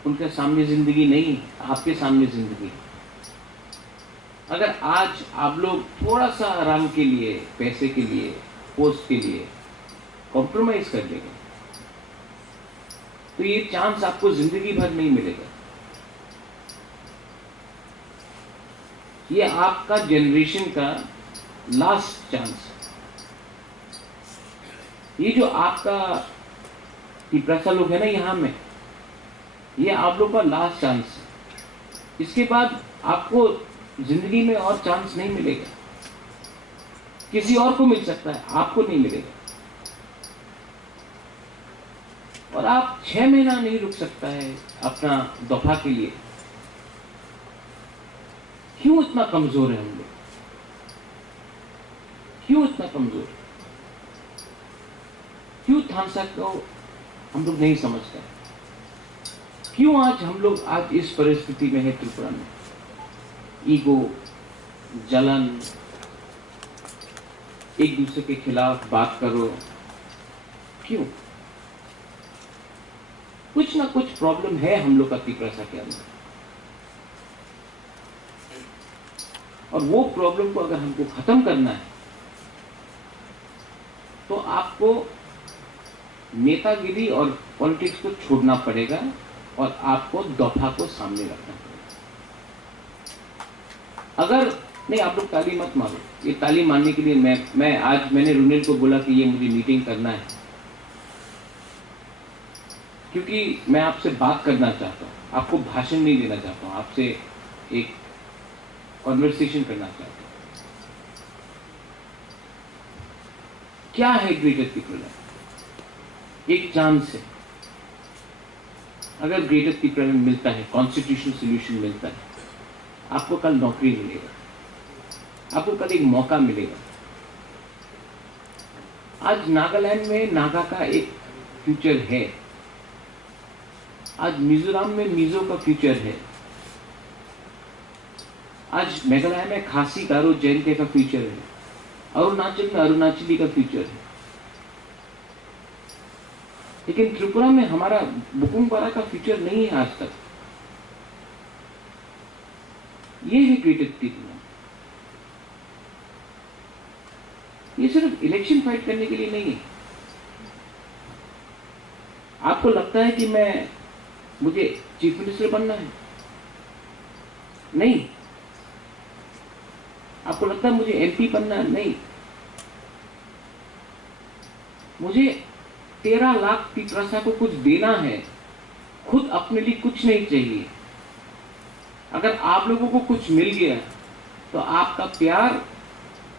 उनके सामने जिंदगी नहीं, आपके सामने जिंदगी। अगर आज आप लोग थोड़ा सा आराम के लिए, पैसे के लिए, पोस्ट के लिए कॉम्प्रोमाइज कर देंगे तो ये चांस आपको जिंदगी भर नहीं मिलेगा। ये आपका जनरेशन का लास्ट चांस। ये जो आपका त्रिपुरा लोग है ना यहाँ में, ये आप लोग का लास्ट चांस है। इसके बाद आपको जिंदगी में और चांस नहीं मिलेगा। किसी और को मिल सकता है, आपको नहीं मिलेगा। और आप 6 महीना नहीं रुक सकता है अपना दफा के लिए। क्यों इतना कमजोर है हम लोग? क्यों इतना कमजोर? क्यों थानसा को हम लोग नहीं समझते? क्यों आज हम लोग आज इस परिस्थिति में है त्रिपुरा में? ईगो, जलन, एक दूसरे के खिलाफ बात करो। क्यों? कुछ ना कुछ प्रॉब्लम है हम लोग का त्रिपुरा के अंदर, और वो प्रॉब्लम को अगर हमको खत्म करना है तो आपको नेतागिरी और पॉलिटिक्स को छोड़ना पड़ेगा और आपको दफा को सामने रखना पड़ेगा। अगर नहीं, आप लोग ताली मत मारो। ये ताली मारने के लिए मैंने रुनेल को बोला कि ये मुझे मीटिंग करना है, क्योंकि मैं आपसे बात करना चाहता हूँ, आपको भाषण नहीं देना चाहता हूँ, आपसे एक कॉन्वर्सेशन करना चाहता हूँ। क्या है ग्रेटर त्रिपुरा? एक चांस है। अगर ग्रेटर त्रिपुरा में मिलता है, कॉन्स्टिट्यूशनल सोल्यूशन मिलता है, आपको कल नौकरी मिलेगा, आपको कल एक मौका मिलेगा। आज नागालैंड में नागा का एक फ्यूचर है। आज मिजोरम में मिजो का फ्यूचर है, आज मेघालय में खासी गारो जैन का फ्यूचर है, अरुणाचल में अरुणाचली का फ्यूचर है, लेकिन त्रिपुरा में हमारा बुकुंगबारा का फ्यूचर नहीं है आज तक। ये है ग्रेटर त्रिपुरा। ये सिर्फ इलेक्शन फाइट करने के लिए नहीं है। आपको लगता है कि मुझे चीफ मिनिस्टर बनना है? नहीं। आपको लगता है मुझे एमपी बनना है? नहीं। मुझे 13 लाख तिपरासा को कुछ देना है, खुद अपने लिए कुछ नहीं चाहिए। अगर आप लोगों को कुछ मिल गया तो आपका प्यार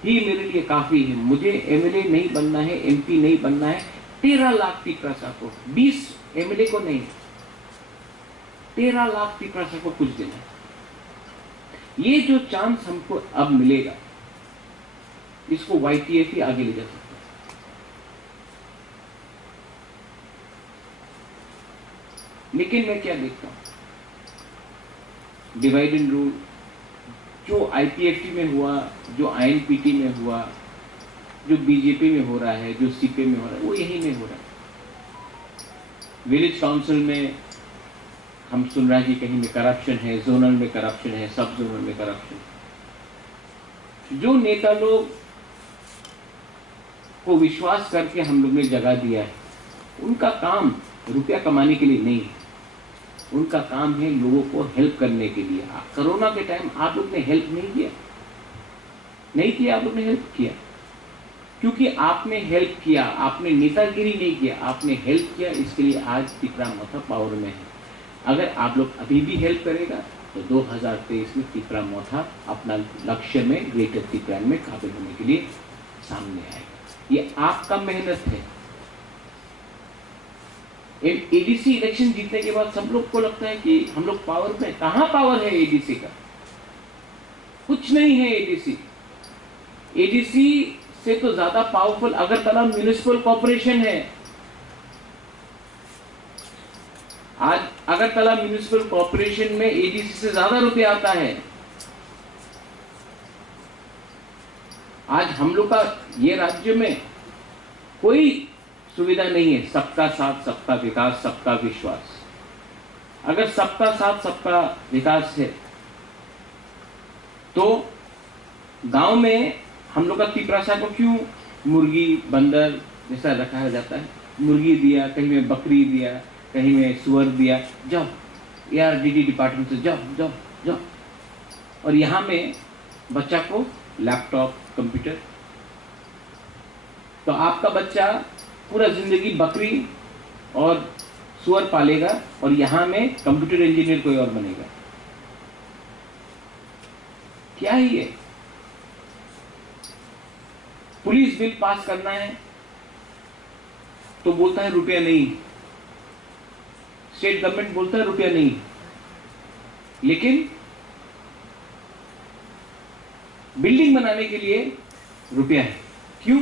ही मेरे लिए काफी है। मुझे एमएलए नहीं बनना है, एमपी नहीं बनना है। 13 लाख तिपरासा को, 20 एमएलए को नहीं, 13 लाख तिपरासा को कुछ देना है। ये जो चांस हमको अब मिलेगा, इसको वाईटीएफ ही आगे ले जा सकता है। लेकिन मैं क्या देखता हूं, डिवाइड एंड रूल जो आईपीएफटी में हुआ, जो आईएनपीटी में हुआ, जो बीजेपी में हो रहा है, जो सीपीएम में हो रहा है, वो यही में हो रहा है। विलेज काउंसिल में हम सुन रहे हैं कि कहीं में करप्शन है, जोनल में करप्शन है, सब जोनल में करप्शन। जो नेता लोग को विश्वास करके हम लोग ने जगह दिया है, उनका काम रुपया कमाने के लिए नहीं है, उनका काम है लोगों को हेल्प करने के लिए। कोरोना के टाइम आप लोग ने हेल्प नहीं किया, आप लोग ने हेल्प किया, क्योंकि आपने हेल्प किया, आपने नेतागिरी नहीं किया, आपने हेल्प किया। इसके लिए आज तिपरा मोथा पावर में है। अगर आप लोग अभी भी हेल्प करेगा तो 2023 में तिपरा मोथा अपना लक्ष्य में, ग्रेटर तिपरा में काबिल होने के लिए सामने आएगा। ये आपका मेहनत है। एडीसी इलेक्शन जीतने के बाद सब लोग को लगता है कि हम लोग पावर में। कहां पावर है एडीसी का? कुछ नहीं है। एडीसी से तो ज्यादा पावरफुल अगरतला म्युनिसिपल कॉर्पोरेशन है। आज अगरतला म्युनिसिपल कॉर्पोरेशन में एडीसी से ज्यादा रुपया आता है। आज हम लोग का ये राज्य में कोई सुविधा नहीं है। सबका साथ, सबका विकास, सबका विश्वास। अगर सबका साथ, सबका विकास है तो गांव में हम लोग का तिपरासा को क्यों मुर्गी बंदर जैसा रखा जाता है? मुर्गी दिया, कहीं में बकरी दिया, कहीं में सुअर दिया, जाओ यार डीडी डिपार्टमेंट से जाओ जाओ जाओ। और यहाँ में बच्चा को लैपटॉप, कंप्यूटर। तो आपका बच्चा पूरा जिंदगी बकरी और सुअर पालेगा और यहाँ में कंप्यूटर इंजीनियर कोई और बनेगा। क्या ही है? पुलिस बिल पास करना है तो बोलता है रुपया नहीं, स्टेट गवर्नमेंट बोलता है रुपया नहीं, लेकिन बिल्डिंग बनाने के लिए रुपया है। क्यों?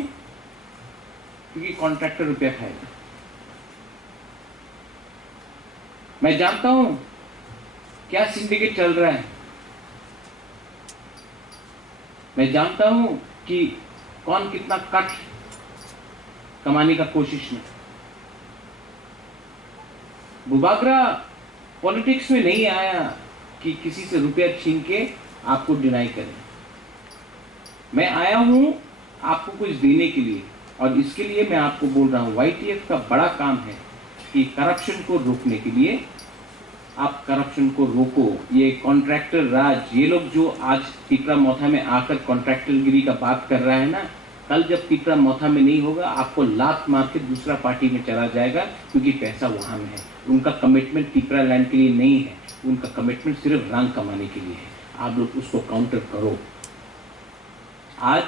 क्योंकि कॉन्ट्रैक्टर रुपया खाएगा। मैं जानता हूं क्या सिंडिकेट चल रहा है, मैं जानता हूं कि कौन कितना कट कमाने का कोशिश में। बुबागरा पॉलिटिक्स में नहीं आया कि किसी से रुपया छीन के आपको डिनाई करें। मैं आया हूं आपको कुछ देने के लिए, और इसके लिए मैं आपको बोल रहा हूं वाईटीएफ का बड़ा काम है कि करप्शन को रोकने के लिए आप करप्शन को रोको। ये कॉन्ट्रैक्टर राज, ये लोग जो आज तिपरा मोथा में आकर कॉन्ट्रैक्टरगिरी का बात कर रहा है ना, कल जब तिपरा मोथा में नहीं होगा आपको लात मार के दूसरा पार्टी में चला जाएगा, क्योंकि पैसा वहां में है। उनका कमिटमेंट तिपरा लैंड के लिए नहीं है, उनका कमिटमेंट सिर्फ रंग कमाने के लिए है। आप लोग उसको काउंटर करो। आज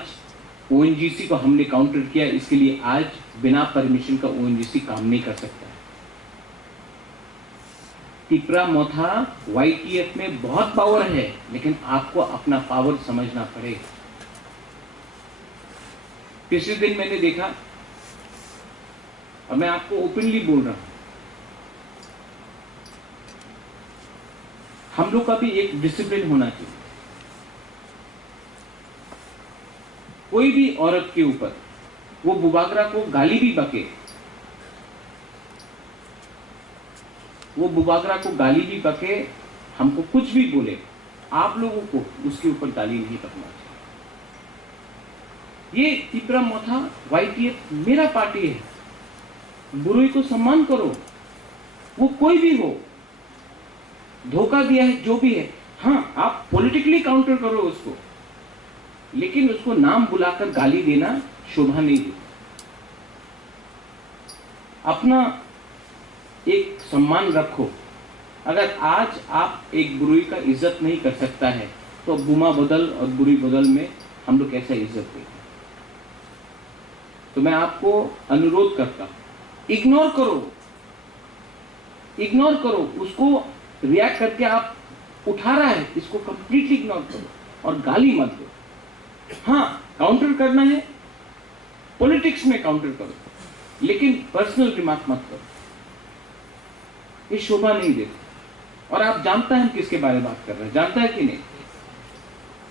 ओएनजीसी को हमने काउंटर किया, इसके लिए आज बिना परमिशन का ओएनजीसी काम नहीं कर सकता है। तिपरा मोथा वाईटीएफ में बहुत पावर है, लेकिन आपको अपना पावर समझना पड़ेगा। पिछले दिन मैंने देखा, और मैं आपको ओपनली बोल रहा हूं, हम लोग का भी एक डिसिप्लिन होना चाहिए। कोई भी औरत के ऊपर वो बुबागरा को गाली भी बके, वो बुबागरा को गाली भी बके, हमको कुछ भी बोले, आप लोगों को उसके ऊपर गाली नहीं बकना चाहिए। ये तीपरा मोथा YTF मेरा पार्टी है, बुरुई को सम्मान करो, वो कोई भी हो, धोखा दिया है जो भी है, हाँ आप पॉलिटिकली काउंटर करो उसको, लेकिन उसको नाम बुलाकर गाली देना शोभा नहीं देता। अपना एक सम्मान रखो। अगर आज आप एक बुरुई का इज्जत नहीं कर सकता है तो बुमा बदल और बुरी बदल में हम लोग कैसा इज्जत देंगे? तो मैं आपको अनुरोध करता हूं, इग्नोर करो उसको। रिएक्ट करके आप उठा रहा है, इसको कंप्लीटली इग्नोर करो और गाली मत दो। हाँ, काउंटर करना है, पॉलिटिक्स में काउंटर करो, लेकिन पर्सनल रिमार्क मत करो, ये शोभा नहीं देती। और आप जानता है हम किसके बारे में बात कर रहे हैं, जानता है कि नहीं?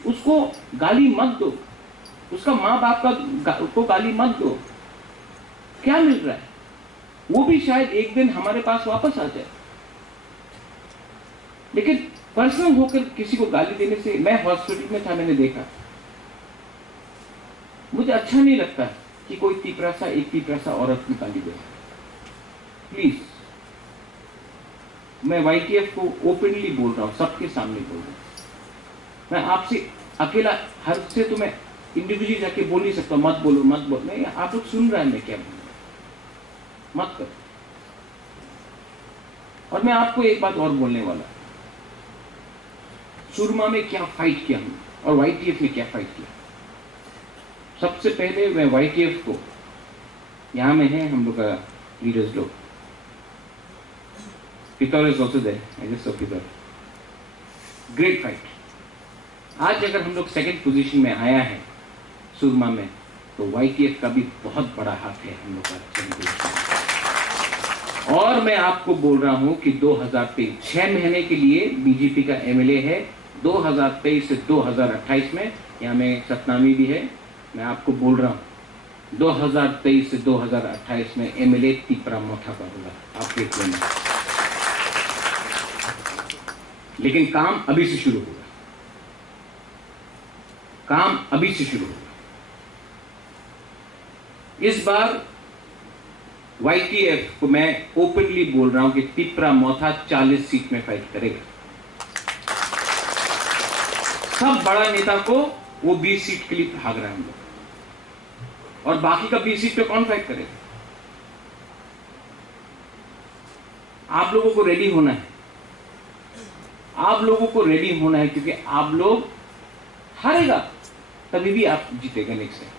उसको गाली मत दो, उसका माँ बाप को गाली मत दो। क्या मिल रहा है? वो भी शायद एक दिन हमारे पास वापस आ जाए, लेकिन पर्सनल होकर किसी को गाली देने से, मैं हॉस्पिटल में था, मैंने देखा, मुझे अच्छा नहीं लगता कि कोई एक तीपरा औरत की गाली दे। प्लीज, मैं YTF को ओपनली बोल रहा हूं, सबके सामने बोल रहा हूं। मैं आपसे अकेला, हर से तो मैं इंडिविजुअली जाके बोल नहीं सकता मत बोलो नहीं, आप लोग सुन रहे हैं मैं क्या बोल रहा हूं, मत करो। और मैं आपको एक बात और बोलने वाला, सुरमा में क्या फाइट किया हमने और YTF ने क्या फाइट किया। सबसे पहले मैं YTF को, यहां में है हम लोग का लीडर्स लोग, Pitor is also there, I just saw Pitor. Great fight. आज अगर हम लोग सेकंड पोजीशन में आया है सुरमा में, तो YTF का भी बहुत बड़ा हाथ है हम लोग का। और मैं आपको बोल रहा हूं कि 2023 6 महीने के लिए बीजेपी का MLA है, 2023 से 2028 में, यहाँ में सतनामी भी है, मैं आपको बोल रहा हूं 2023 से 2028 में MLA तीपरा मोथा का होगा आपके प्लेन में। लेकिन काम अभी से शुरू होगा, काम अभी से शुरू होगा। इस बार YTF को मैं ओपनली बोल रहा हूं कि तीपरा मोथा 40 सीट में फाइट करेगा। सब बड़ा नेता को वो 20 सीट के लिए भाग रहे हैं हम लोग, और बाकी का 20 सीट पे कौन फाइट करेगा? आप लोगों को रेडी होना है, आप लोगों को रेडी होना है, क्योंकि आप लोग हारेगा तभी भी आप जीतेगा नेक्स्ट टाइम,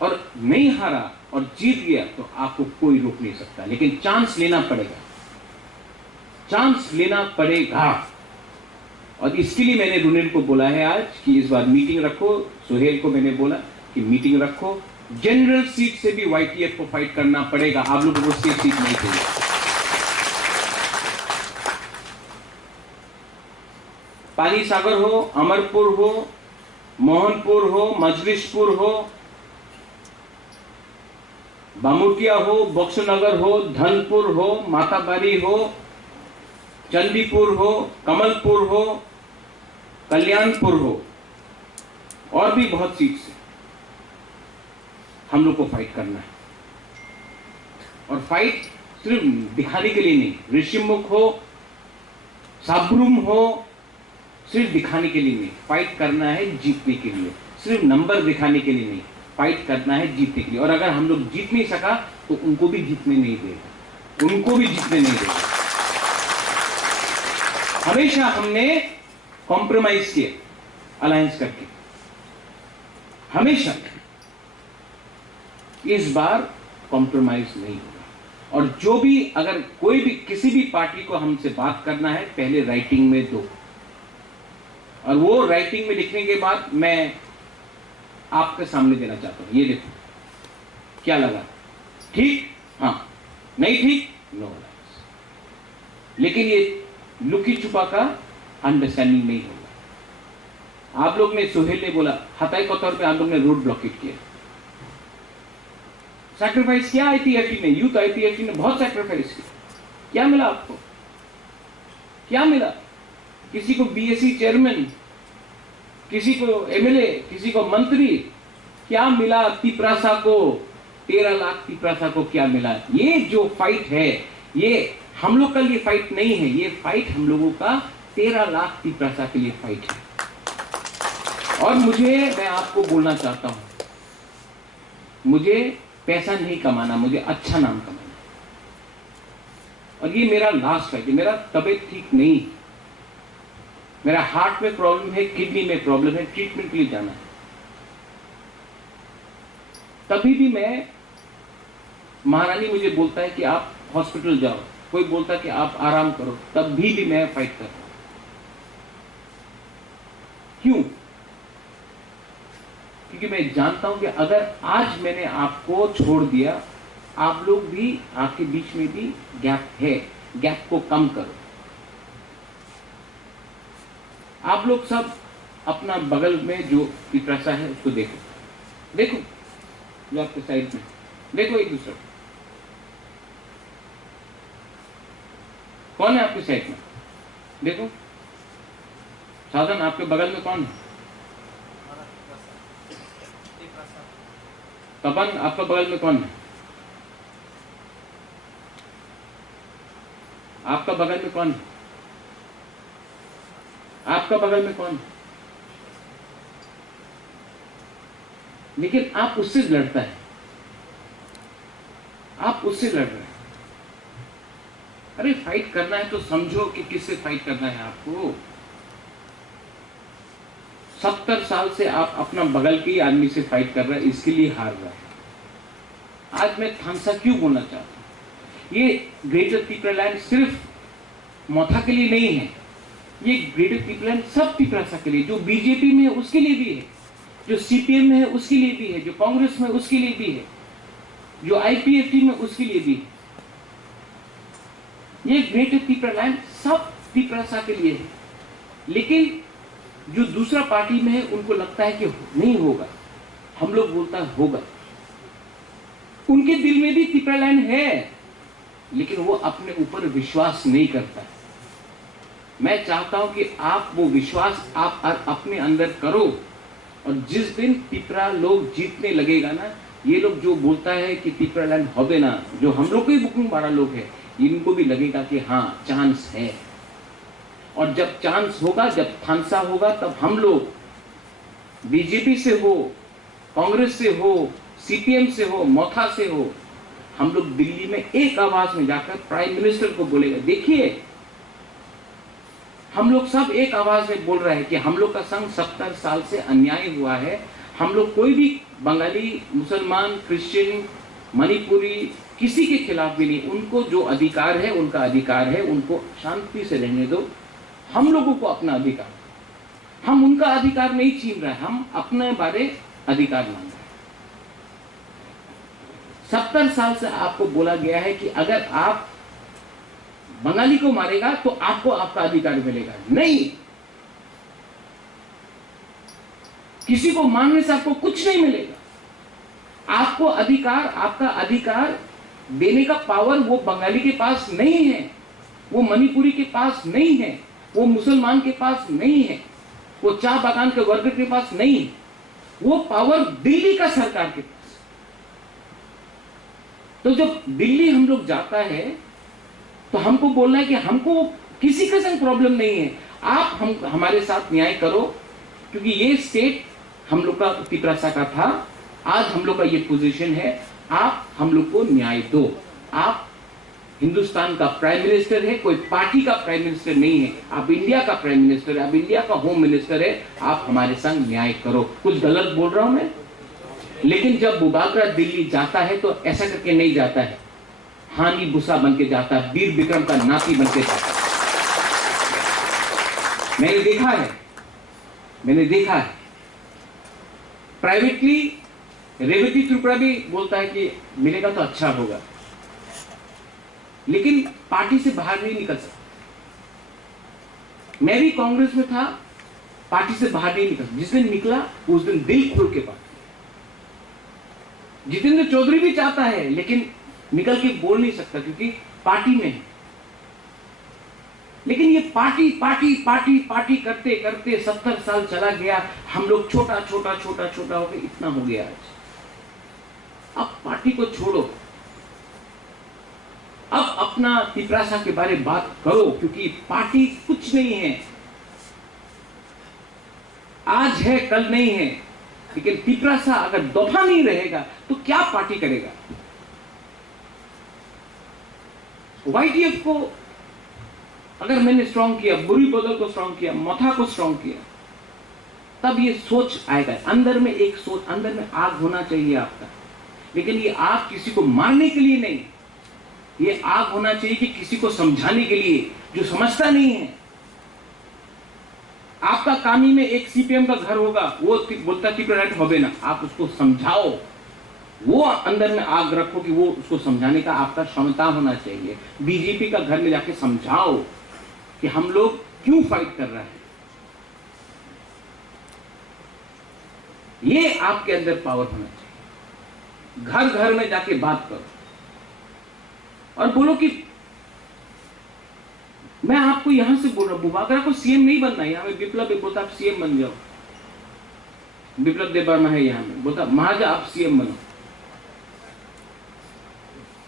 और नहीं हारा और जीत गया तो आपको कोई रोक नहीं सकता। लेकिन चांस लेना पड़ेगा, चांस लेना पड़ेगा। और इसके लिए मैंने रुनेल को बोला है आज कि इस बार मीटिंग रखो। सुहेल को मैंने बोला कि मीटिंग रखो, जनरल सीट से भी YTF को फाइट करना पड़ेगा, आप लोगों को स्टेट सीट नहीं चाहिए। पानी सागर हो, अमरपुर हो, मोहनपुर हो, मजलिसपुर हो, बामुटिया हो, बक्सनगर हो, धनपुर हो, माताबारी हो, चंदीपुर हो, कमलपुर हो, कल्याणपुर हो, और भी बहुत सीट से हम लोग को फाइट करना है। और फाइट सिर्फ दिखाने के लिए नहीं, ऋषिमुख हो, साब्रुम हो, सिर्फ दिखाने के लिए नहीं, फाइट करना है जीतने के लिए। सिर्फ नंबर दिखाने के लिए नहीं, फाइट करना है जीतने के लिए। और अगर हम लोग जीत नहीं सका तो उनको भी जीतने नहीं देगा, उनको भी जीतने नहीं देगा। हमेशा हमने कॉम्प्रोमाइज किया अलायंस करके, हमेशा। इस बार कॉम्प्रोमाइज नहीं होगा। और जो भी, अगर कोई भी किसी भी पार्टी को हमसे बात करना है, पहले राइटिंग में दो, और वो राइटिंग में लिखने के बाद मैं आपके सामने देना चाहता हूं। ये देखो क्या लगा, ठीक, हाँ, नहीं ठीक, नो। लेकिन ये लुकी छुपा का अंडरस्टैंडिंग नहीं होगा। आप लोग ने, सोहेल ने बोला, हताई के तौर पे आप लोग ने रोड ब्लॉकेट किया, सैक्रिफाइस किया आईपीएफटी ने, यूथ आईपीएफटी ने बहुत सैक्रिफाइस किया। क्या मिला आपको? क्या मिला? किसी को बीएससी चेयरमैन, किसी को एमएलए, किसी को मंत्री, क्या मिला? तिपरासा को 13 लाख तिपरासा को क्या मिला? ये जो फाइट है, ये हम लोग का लिए फाइट नहीं है, ये फाइट हम लोगों का 13 लाख तिपरासा के लिए फाइट है। और मैं आपको बोलना चाहता हूं, मुझे पैसा नहीं कमाना, मुझे अच्छा नाम कमाना। और ये मेरा लास्ट है कि मेरा तबीयत ठीक नहीं, मेरा हार्ट में प्रॉब्लम है, किडनी में प्रॉब्लम है, ट्रीटमेंट के लिए जाना है। तभी भी मैं, महारानी मुझे बोलता है कि आप हॉस्पिटल जाओ, कोई बोलता है कि आप आराम करो, तब भी मैं फाइट कर रहा हूं। क्यों? क्योंकि मैं जानता हूं कि अगर आज मैंने आपको छोड़ दिया, आप लोग भी, आपके बीच में भी गैप है, गैप को कम करो। आप लोग सब अपना बगल में जो तिपरासा है उसको देखो, देखो जो आपके साइड में, देखो एक दूसरे को, कौन है आपके साइड में? देखो साधन, आपके बगल में कौन है? तपन, आपका बगल में कौन है? आपका बगल में कौन है? आपका बगल में कौन है? लेकिन आप उससे लड़ता है, आप उससे लड़ रहे हैं। अरे फाइट करना है तो समझो कि किससे फाइट करना है आपको। 70 साल से आप अपना बगल के ही आदमी से फाइट कर रहे हैं, इसके लिए हार रहा है। आज मैं थानसा क्यों बोलना चाहता हूं? ये ग्रेटर पीपललैंड सिर्फ मोथा के लिए नहीं है, ये ग्रेटर पीपललैंड सब तिपरासा के लिए, जो बीजेपी में है उसके लिए भी है, जो सीपीएम में है उसके लिए भी है, जो कांग्रेस में उसके लिए भी है, जो आईपीएफटी में उसके लिए भी है। ये ग्रेटर पीपललैंड सब तिपरासा के लिए है। लेकिन जो दूसरा पार्टी में है उनको लगता है कि नहीं होगा, हम लोग बोलता है होगा। उनके दिल में भी तिपरालैंड है, लेकिन वो अपने ऊपर विश्वास नहीं करता। मैं चाहता हूं कि आप वो विश्वास आप अपने अंदर करो, और जिस दिन तिपरा लोग जीतने लगेगा ना, ये लोग जो बोलता है कि तिपरालैंड होबे ना, जो हम लोग के बुकिंग वाला लोग है, इनको भी लगेगा कि हाँ चांस है। और जब चांस होगा, जब थानसा होगा, तब हम लोग बीजेपी से हो, कांग्रेस से हो, सीपीएम से हो, मोथा से हो, हम लोग दिल्ली में एक आवाज में जाकर प्राइम मिनिस्टर को बोलेगा, देखिए हम लोग सब एक आवाज में बोल रहे हैं कि हम लोग का संग 70 साल से अन्याय हुआ है। हम लोग कोई भी बंगाली, मुसलमान, क्रिश्चियन, मणिपुरी किसी के खिलाफ भी नहीं, उनको जो अधिकार है उनका अधिकार है, उनको शांति से रहने दो। हम लोगों को अपना अधिकार, हम उनका अधिकार नहीं छीन रहे, हम अपने बारे अधिकार मांग रहे हैं। 70 साल से आपको बोला गया है कि अगर आप बंगाली को मारेगा तो आपको आपका अधिकार मिलेगा। नहीं, किसी को मारने से आपको कुछ नहीं मिलेगा। आपको अधिकार, आपका अधिकार देने का पावर वो बंगाली के पास नहीं है, वो मणिपुरी के पास नहीं है, वो मुसलमान के पास नहीं है, वो चाय बागान के वर्कर के पास नहीं है। वो पावर दिल्ली का सरकार के पास। तो जब दिल्ली हम लोग जाता है तो हमको बोलना है कि हमको किसी का संग प्रॉब्लम नहीं है, आप हमारे साथ न्याय करो, क्योंकि ये स्टेट हम लोग का तिपरासा का था, आज हम लोग का ये पोजीशन है, आप हम लोग को न्याय दो। आप हिंदुस्तान का प्राइम मिनिस्टर है, कोई पार्टी का प्राइम मिनिस्टर नहीं है, आप इंडिया का प्राइम मिनिस्टर है, आप इंडिया का होम मिनिस्टर है, आप हमारे संग न्याय करो। कुछ गलत बोल रहा हूं मैं? लेकिन जब बुबागरा दिल्ली जाता है तो ऐसा करके नहीं जाता है, हानि भूसा बन के जाता है, वीर विक्रम का नाती बन के जाता है। मैंने देखा है, मैंने देखा है। प्राइवेटली रेवती त्रिपुरा भी बोलता है कि मिलेगा तो अच्छा होगा, लेकिन पार्टी से बाहर नहीं निकल सकता। मैं भी कांग्रेस में था, पार्टी से बाहर नहीं निकला। जिस दिन निकला उस दिन दिल खोल के बात। जितेंद्र चौधरी भी चाहता है लेकिन निकल के बोल नहीं सकता क्योंकि पार्टी में है। लेकिन ये पार्टी पार्टी पार्टी पार्टी करते करते 70 साल चला गया। हम लोग छोटा छोटा छोटा छोटा होकर इतना हो गया आज। अब पार्टी को छोड़ो, अब अपना पिपरासा के बारे में बात करो, क्योंकि पार्टी कुछ नहीं है, आज है कल नहीं है। लेकिन पिपरासा अगर दफा नहीं रहेगा तो क्या पार्टी करेगा? YTF को अगर मैंने स्ट्रांग किया, बुरी बदल को स्ट्रांग किया, मथा को स्ट्रांग किया, तब ये सोच आएगा। अंदर में एक सोच, अंदर में आग होना चाहिए आपका। लेकिन ये आग किसी को मारने के लिए नहीं, ये आग होना चाहिए कि किसी को समझाने के लिए जो समझता नहीं है। आपका कामी में एक CPM का घर होगा, वो बोलता टिपराइट होबे ना, आप उसको समझाओ, वो अंदर में आग रखो कि वो उसको समझाने का आपका क्षमता होना चाहिए। BJP का घर में जाके समझाओ कि हम लोग क्यों फाइट कर रहे हैं। ये आपके अंदर पावर होना चाहिए। घर घर में जाके बात करो और बोलो कि मैं आपको यहां से बोल रहा हूं, बुबागरा को CM नहीं बनना है। यहां में विप्लव बोलता आप CM बन जाओ, विप्लव देबबर्मा है यहां में, बोलता महाराजा आप CM बनो।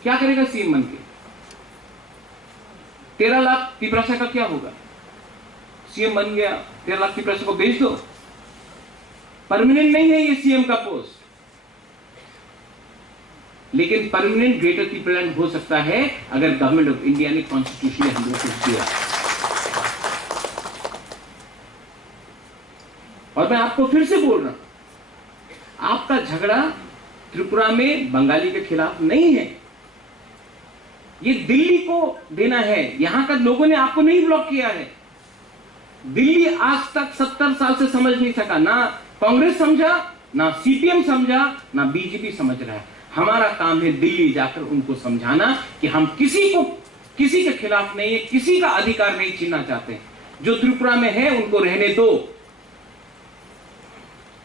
क्या करेगा CM बन के? 13 लाख पिपरासा का क्या होगा? CM बन गया, 13 लाख पिपरासा को भेज दो। परमानेंट नहीं है ये CM का पोस्ट, लेकिन परमानेंट ग्रेटर पीपलैंड हो सकता है अगर गवर्नमेंट ऑफ इंडिया ने कॉन्स्टिट्यूशन में हम लोग को दिया। और मैं आपको फिर से बोल रहा हूं, आपका झगड़ा त्रिपुरा में बंगाली के खिलाफ नहीं है, ये दिल्ली को देना है। यहां का लोगों ने आपको नहीं ब्लॉक किया है। दिल्ली आज तक 70 साल से समझ नहीं सका, ना कांग्रेस समझा, ना CPM समझा, ना BJP समझ रहा है। हमारा काम है दिल्ली जाकर उनको समझाना कि हम किसी के खिलाफ नहीं है, किसी का अधिकार नहीं छीनना चाहते। जो त्रिपुरा में है उनको रहने दो,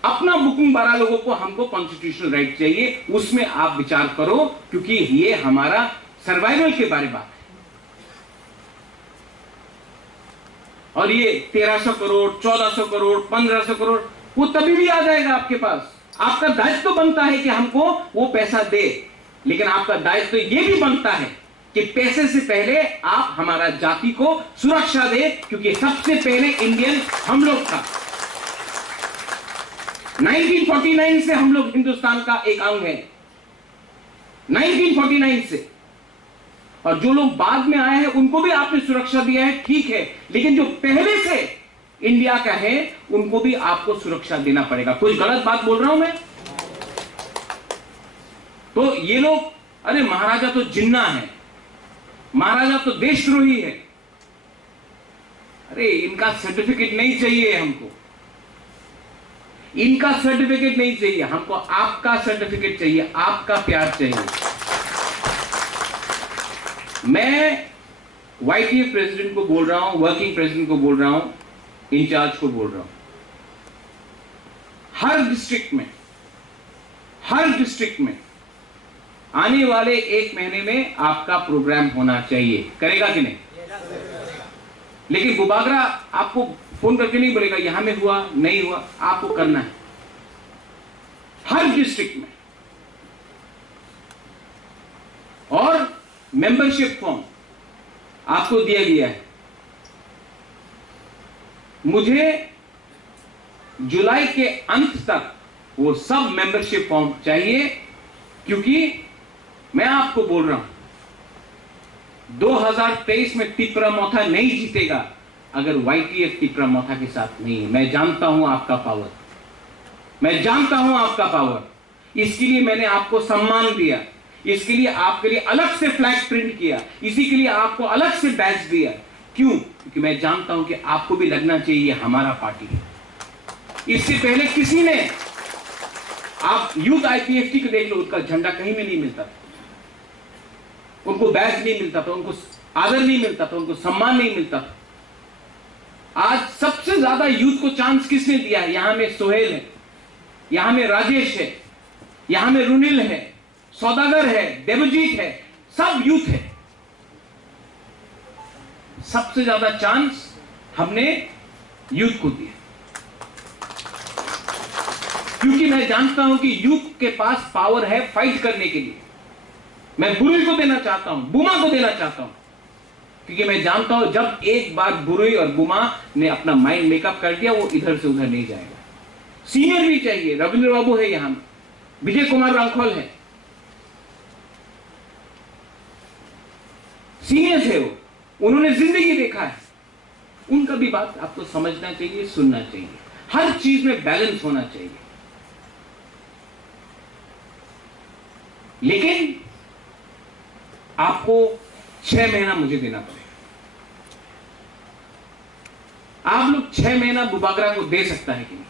अपना बुकिंग 12 लोगों को हमको कॉन्स्टिट्यूशनल राइट चाहिए, उसमें आप विचार करो, क्योंकि ये हमारा सर्वाइवल के बारे में बात है। और ये 1300 करोड़, 1400 करोड़, 1500 करोड़ वो तभी भी आ जाएगा आपके पास। आपका दायित्व तो बनता है कि हमको वो पैसा दे, लेकिन आपका दायित्व तो ये भी बनता है कि पैसे से पहले आप हमारा जाति को सुरक्षा दे, क्योंकि सबसे पहले इंडियन हम लोग था। 1949 से हम लोग हिंदुस्तान का एक अंग है, 1949 से। और जो लोग बाद में आए हैं उनको भी आपने सुरक्षा दिया है, ठीक है, लेकिन जो पहले से इंडिया का है उनको भी आपको सुरक्षा देना पड़ेगा। कुछ गलत बात बोल रहा हूं मैं? तो ये लोग, अरे महाराजा तो जिन्ना है, महाराजा तो देशद्रोही है, अरे इनका सर्टिफिकेट नहीं चाहिए हमको, इनका सर्टिफिकेट नहीं चाहिए हमको, आपका सर्टिफिकेट चाहिए, आपका प्यार चाहिए। मैं YTF प्रेसिडेंट को बोल रहा हूं, वर्किंग प्रेसिडेंट को बोल रहा हूं, इंचार्ज को बोल रहा हूं, हर डिस्ट्रिक्ट में आने वाले 1 महीने में आपका प्रोग्राम होना चाहिए। करेगा कि नहीं? लेकिन बुबागरा आपको फोन करके नहीं बोलेगा यहां में हुआ नहीं हुआ, आपको करना है हर डिस्ट्रिक्ट में। और मेंबरशिप फॉर्म आपको दिया गया है। मुझे जुलाई के अंत तक वो सब मेंबरशिप फॉर्म चाहिए, क्योंकि मैं आपको बोल रहा हूं 2023 में तिपरामोथा नहीं जीतेगा अगर YTF तिपरामोथा के साथ नहीं है। मैं जानता हूं आपका पावर, मैं जानता हूं आपका पावर। इसके लिए मैंने आपको सम्मान दिया, इसके लिए आपके लिए अलग से फ्लैग प्रिंट किया, इसी के लिए आपको अलग से बैच दिया। क्यों? क्योंकि मैं जानता हूं कि आपको भी लगना चाहिए हमारा पार्टी है। इससे पहले किसी ने, आप यूथ IPFT को देख लो, उसका झंडा कहीं में नहीं मिलता था, उनको बैच नहीं मिलता था, उनको आदर नहीं मिलता था, उनको सम्मान नहीं मिलता था। आज सबसे ज्यादा यूथ को चांस किसने दिया है? यहां में सोहेल है, यहां में राजेश है, यहां में रुनिल है, सौदागर है, देवजीत है, सब यूथ है। सबसे ज्यादा चांस हमने यूथ को दिया, क्योंकि मैं जानता हूं कि यूथ के पास पावर है फाइट करने के लिए। मैं बुरुई को देना चाहता हूं, बुमा को देना चाहता हूं, क्योंकि मैं जानता हूं जब एक बार बुरुई और बुमा ने अपना माइंड मेकअप कर दिया, वो इधर से उधर नहीं जाएगा। सीनियर भी चाहिए, रविंद्र बाबू है यहां, विजय कुमार रांखोल है, सीनियर है वो, उन्होंने जिंदगी देखा है, उनका भी बात आपको समझना चाहिए, सुनना चाहिए। हर चीज में बैलेंस होना चाहिए। लेकिन आपको 6 महीना मुझे देना पड़ेगा। आप लोग 6 महीना बुबागरा को दे सकता है कि नहीं?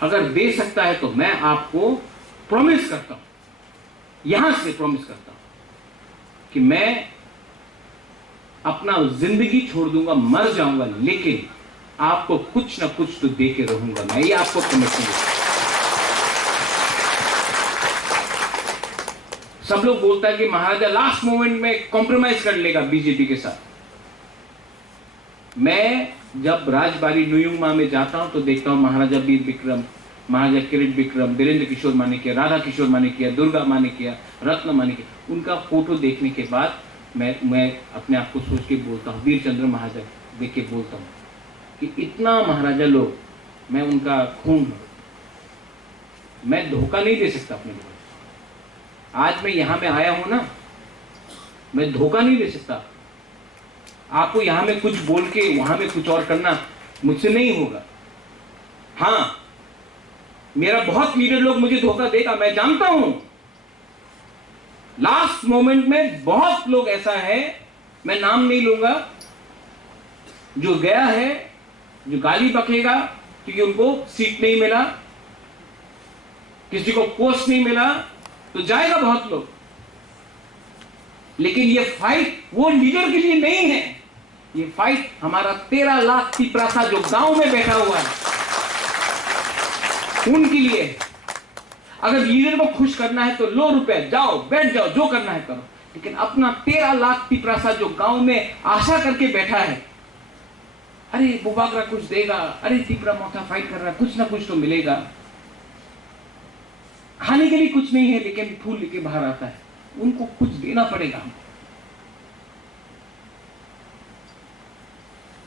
अगर दे सकता है तो मैं आपको प्रॉमिस करता हूं, यहां से प्रॉमिस करता हूं कि मैं अपना जिंदगी छोड़ दूंगा, मर जाऊंगा, लेकिन आपको कुछ ना कुछ तो दे के रहूंगा। मैं ये आपको कमिटमेंट दूंगा। सब लोग बोलता है कि महाराजा लास्ट मोमेंट में कॉम्प्रोमाइज कर लेगा बीजेपी के साथ। मैं जब राजबाड़ी नुयुंगमा में जाता हूं तो देखता हूं महाराजा वीर विक्रम, महाराजा किरीट विक्रम, वीरेंद्र किशोर माणिक्य, राधा किशोर माणिक्य, दुर्गा माणिक्य, रत्न माणिक्य, उनका फोटो देखने के बाद मैं अपने आप को सोच के बोलता हूं, वीर चंद्र महाराजा देख के बोलता हूं कि इतना महाराजा लोग, मैं उनका खून हूं, मैं धोखा नहीं दे सकता अपने लोगों को। आज मैं यहां में आया हूं ना, मैं धोखा नहीं दे सकता आपको। यहां में कुछ बोल के वहां में कुछ और करना मुझसे नहीं होगा। हां, मेरा बहुत लीडर लोग मुझे धोखा देगा, मैं जानता हूं। लास्ट मोमेंट में बहुत लोग ऐसा है, मैं नाम नहीं लूंगा, जो गया है, जो गाली बकेगा क्योंकि उनको सीट नहीं मिला, किसी को पोस्ट नहीं मिला, तो जाएगा बहुत लोग। लेकिन ये फाइट वो लीडर के लिए नहीं है, ये फाइट हमारा 13 लाख तिपरासा जो गांव में बैठा हुआ है उनके लिए। अगर लीडर को खुश करना है तो लो रुपए, जाओ बैठ जाओ, जो करना है करो, लेकिन अपना 13 लाख तिपरासा जो गांव में आशा करके बैठा है, अरे बुबागरा कुछ देगा, अरे तिपरा मोथा फाइट कर रहा है, कुछ ना कुछ तो मिलेगा। खाने के लिए कुछ नहीं है लेकिन फूल लेके बाहर आता है, उनको कुछ देना पड़ेगा हमको।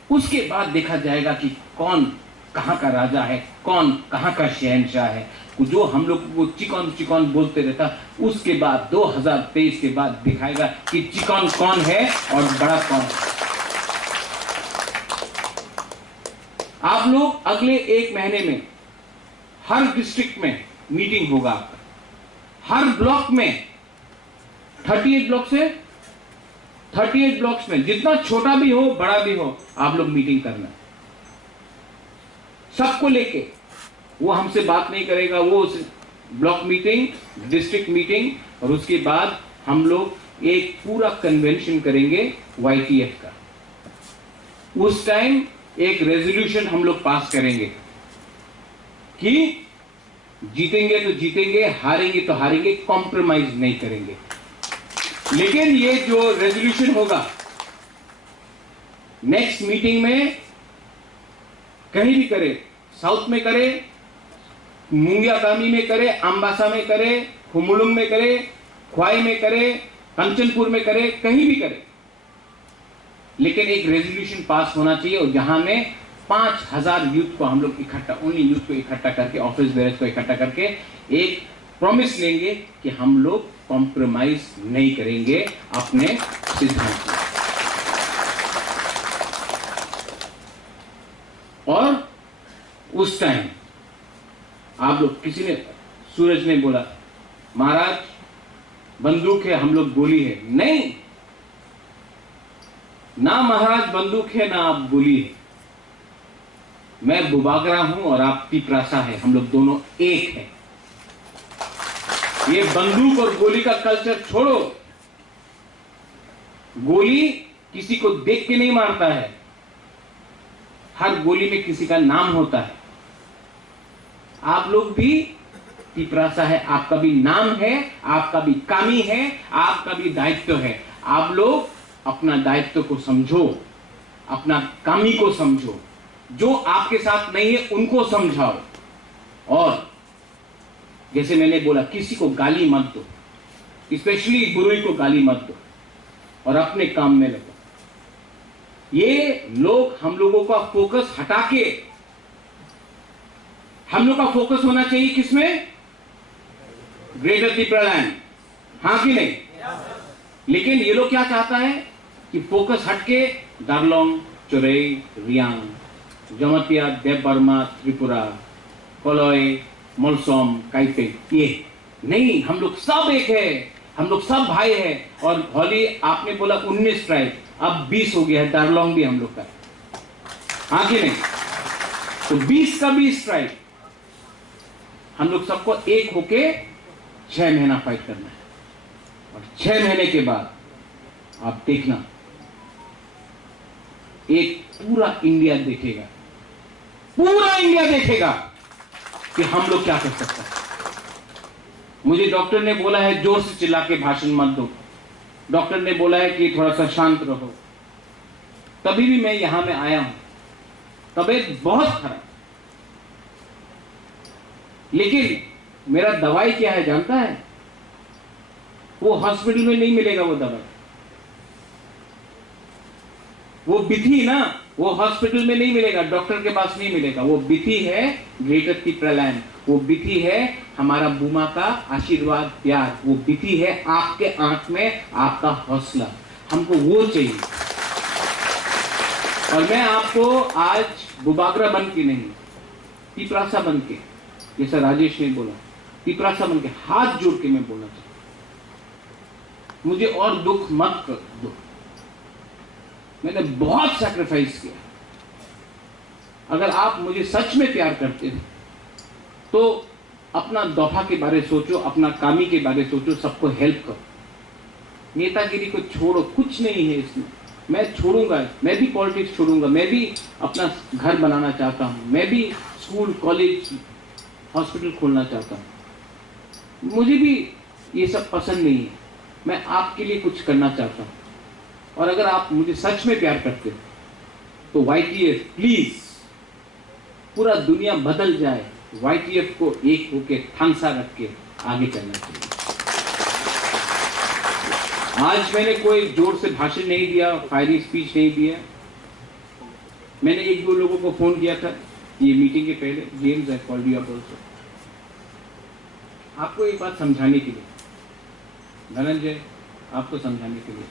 उसके बाद देखा जाएगा कि कौन कहां का राजा है, कौन कहां का शहंशाह है। जो हम लोग को चिकन चिकन बोलते रहता, उसके बाद 2023 के बाद दिखाएगा कि चिकन कौन है और बड़ा कौन है। आप लोग अगले 1 महीने में हर डिस्ट्रिक्ट में मीटिंग होगा आपका, हर ब्लॉक में, 38 ब्लॉक से 38 ब्लॉक्स में, जितना छोटा भी हो बड़ा भी हो, आप लोग मीटिंग करना, सबको लेके। वो हमसे बात नहीं करेगा, वो ब्लॉक मीटिंग, डिस्ट्रिक्ट मीटिंग, और उसके बाद हम लोग एक पूरा कन्वेंशन करेंगे YTF का। उस टाइम एक रेजोल्यूशन हम लोग पास करेंगे कि जीतेंगे तो जीतेंगे, हारेंगे तो हारेंगे, कॉम्प्रोमाइज नहीं करेंगे। लेकिन ये जो रेजोल्यूशन होगा नेक्स्ट मीटिंग में कहीं भी करे, साउथ में करे, मुंगियाकामी में करे, अम्बासा में करे, खुमुलुंग में करे, ख्वाई में करे, कंचनपुर में करे, कहीं भी करे, लेकिन एक रेजोल्यूशन पास होना चाहिए। और जहां में 5000 यूथ को हम लोग इकट्ठा, ओनली यूथ को इकट्ठा करके, ऑफिस बेयर्स को इकट्ठा करके एक प्रॉमिस लेंगे कि हम लोग कॉम्प्रोमाइज नहीं करेंगे अपने सिद्धांत में। और उस टाइम आप लोग, किसी ने, सूरज ने बोला महाराज बंदूक है, हम लोग गोली है। नहीं, ना महाराज बंदूक है ना आप गोली है। मैं बुबागरा हूं और आप तिपरासा है, हम लोग दोनों एक हैं। ये बंदूक और गोली का कल्चर छोड़ो। गोली किसी को देख के नहीं मारता है, हर गोली में किसी का नाम होता है। आप लोग भी पिपरासा है, आपका भी नाम है, आपका भी कामी है, आपका भी दायित्व है। आप लोग अपना दायित्व को समझो, अपना कामी को समझो, जो आपके साथ नहीं है उनको समझाओ। और जैसे मैंने बोला, किसी को गाली मत दो, स्पेशली गुरु को गाली मत दो, और अपने काम में लगो। ये लोग हम लोगों का फोकस हटा के, हम लोग का फोकस होना चाहिए किसमें? ग्रेटर त्रिपुरालैंड, हाँ कि नहीं? लेकिन ये लोग क्या चाहता है कि फोकस हटके दार्लोंग, चोरई, रियांग, जमतिया, देवबर्मा, त्रिपुरा, कोलोई, मोलसोम, काइफे, ये नहीं। हम लोग सब एक है, हम लोग सब भाई है। और होली आपने बोला 19 ट्राइब, अब 20 हो गया है, दार्लोंग भी हम लोग का, हाँ कि नहीं? तो 20 का 20 ट्राइब, हम लोग सबको एक होके 6 महीना फाइट करना है। और 6 महीने के बाद आप देखना, एक पूरा इंडिया देखेगा, पूरा इंडिया देखेगा कि हम लोग क्या कर सकते हैं। मुझे डॉक्टर ने बोला है जोर से चिल्ला के भाषण मत दो, डॉक्टर ने बोला है कि थोड़ा सा शांत रहो, तभी भी मैं यहां में आया हूं। तबीयत बहुत खराब, लेकिन मेरा दवाई क्या है जानता है? वो हॉस्पिटल में नहीं मिलेगा, वो दवाई, वो विधि ना, वो हॉस्पिटल में नहीं मिलेगा, डॉक्टर के पास नहीं मिलेगा। वो विधि है ग्रेटर त्रिपुरालैंड, वो विधि है हमारा बुमा का आशीर्वाद, प्यार, वो विधि है आपके आंख में आपका हौसला, हमको वो चाहिए। और मैं आपको आज बुबागरा बन के नहीं, पिपरासा बन के, जैसा राजेश ने बोला, पिपरासा बन के हाथ जोड़ के मैं बोलना चाहता हूं, मुझे और दुख मत कर दो। मैंने बहुत सैक्रिफाइस किया। अगर आप मुझे सच में प्यार करते हो तो अपना दोफा के बारे सोचो, अपना कामी के बारे सोचो, सबको हेल्प करो। नेतागिरी को छोड़ो, कुछ नहीं है इसमें। मैं छोड़ूंगा, मैं भी पॉलिटिक्स छोड़ूंगा, मैं भी अपना घर बनाना चाहता हूं, मैं भी स्कूल, कॉलेज, हॉस्पिटल खोलना चाहता हूं। मुझे भी ये सब पसंद नहीं है, मैं आपके लिए कुछ करना चाहता हूं। और अगर आप मुझे सच में प्यार करते हो तो YTF प्लीज, पूरा दुनिया बदल जाए, YTF को एक होके थांसा रख के आगे चलना चाहिए। आज मैंने कोई जोर से भाषण नहीं दिया, फायरी स्पीच नहीं दिया। मैंने 1-2 लोगों को फोन किया था ये मीटिंग के पहले, James I called you up also, आपको एक बात समझाने के लिए, धनंजय, आपको समझाने के लिए,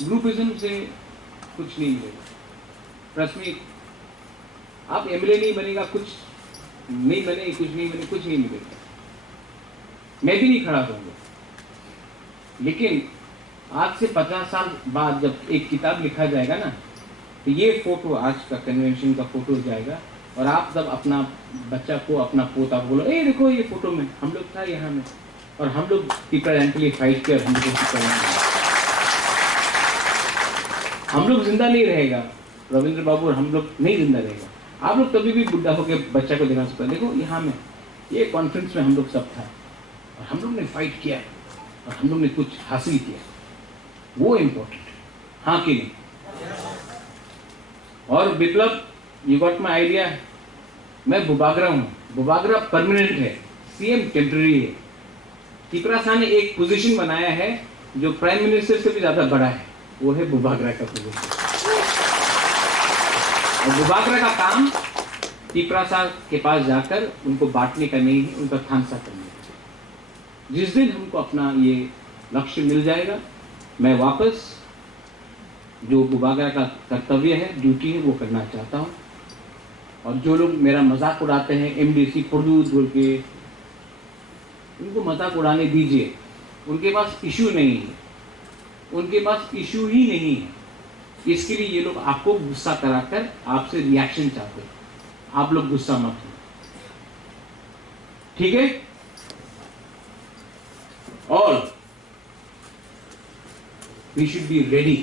ग्रुपिज्म से कुछ नहीं मिलेगा। ट्रस्ट मी, आप MLA नहीं बनेगा, कुछ नहीं बने, कुछ नहीं बने, कुछ नहीं मिलेगा। मैं भी नहीं खड़ा होऊंगा। लेकिन आज से 50 साल बाद जब एक किताब लिखा जाएगा ना, तो ये फोटो आज का कन्वेंशन का फोटो जाएगा, और आप जब अपना बच्चा को, अपना पोता बोलो, ए देखो ये फोटो में हम लोग था यहाँ में, और हम लोग त्रिपुरालैंड के लिए फाइट किया, हम लोग जिंदा नहीं रहेगा, रविंद्र बाबू और हम लोग नहीं जिंदा रहेगा। आप लोग कभी भी बुढ़ा होकर बच्चा को दिखा सकते हैं, देखो यहाँ में ये कॉन्फ्रेंस में हम लोग सब था, और हम लोग ने फाइट किया, और हम लोग ने कुछ हासिल किया, वो इम्पोर्टेंट, हाँ कि नहीं? और विप्लव, यू गॉट माई आइडिया, मैं बुबागरा हूं, बुबागरा परमानेंट है, CM टेम्पररी है। त्रिपुरासा ने एक पोजीशन बनाया है जो प्राइम मिनिस्टर से भी ज्यादा बड़ा है, वो है बुबागरा का पोजीशन। और बुबागरा का काम त्रिपुरासा के पास जाकर उनको बांटने का नहीं है, उनका थांसा करने का। जिस दिन हमको अपना ये लक्ष्य मिल जाएगा, मैं वापस जो बुबागरा का कर्तव्य है, ड्यूटी है, वो करना चाहता हूँ। और जो लोग मेरा मजाक उड़ाते हैं, MDC फुर्दूद बोल के, उनको मजाक उड़ाने दीजिए। उनके पास इशू नहीं है, उनके पास इशू ही नहीं है। इसके लिए ये लोग आपको गुस्सा कराकर आपसे रिएक्शन चाहते हैं। आप लोग गुस्सा मत हो, ठीक है? और वी शुड बी रेडी।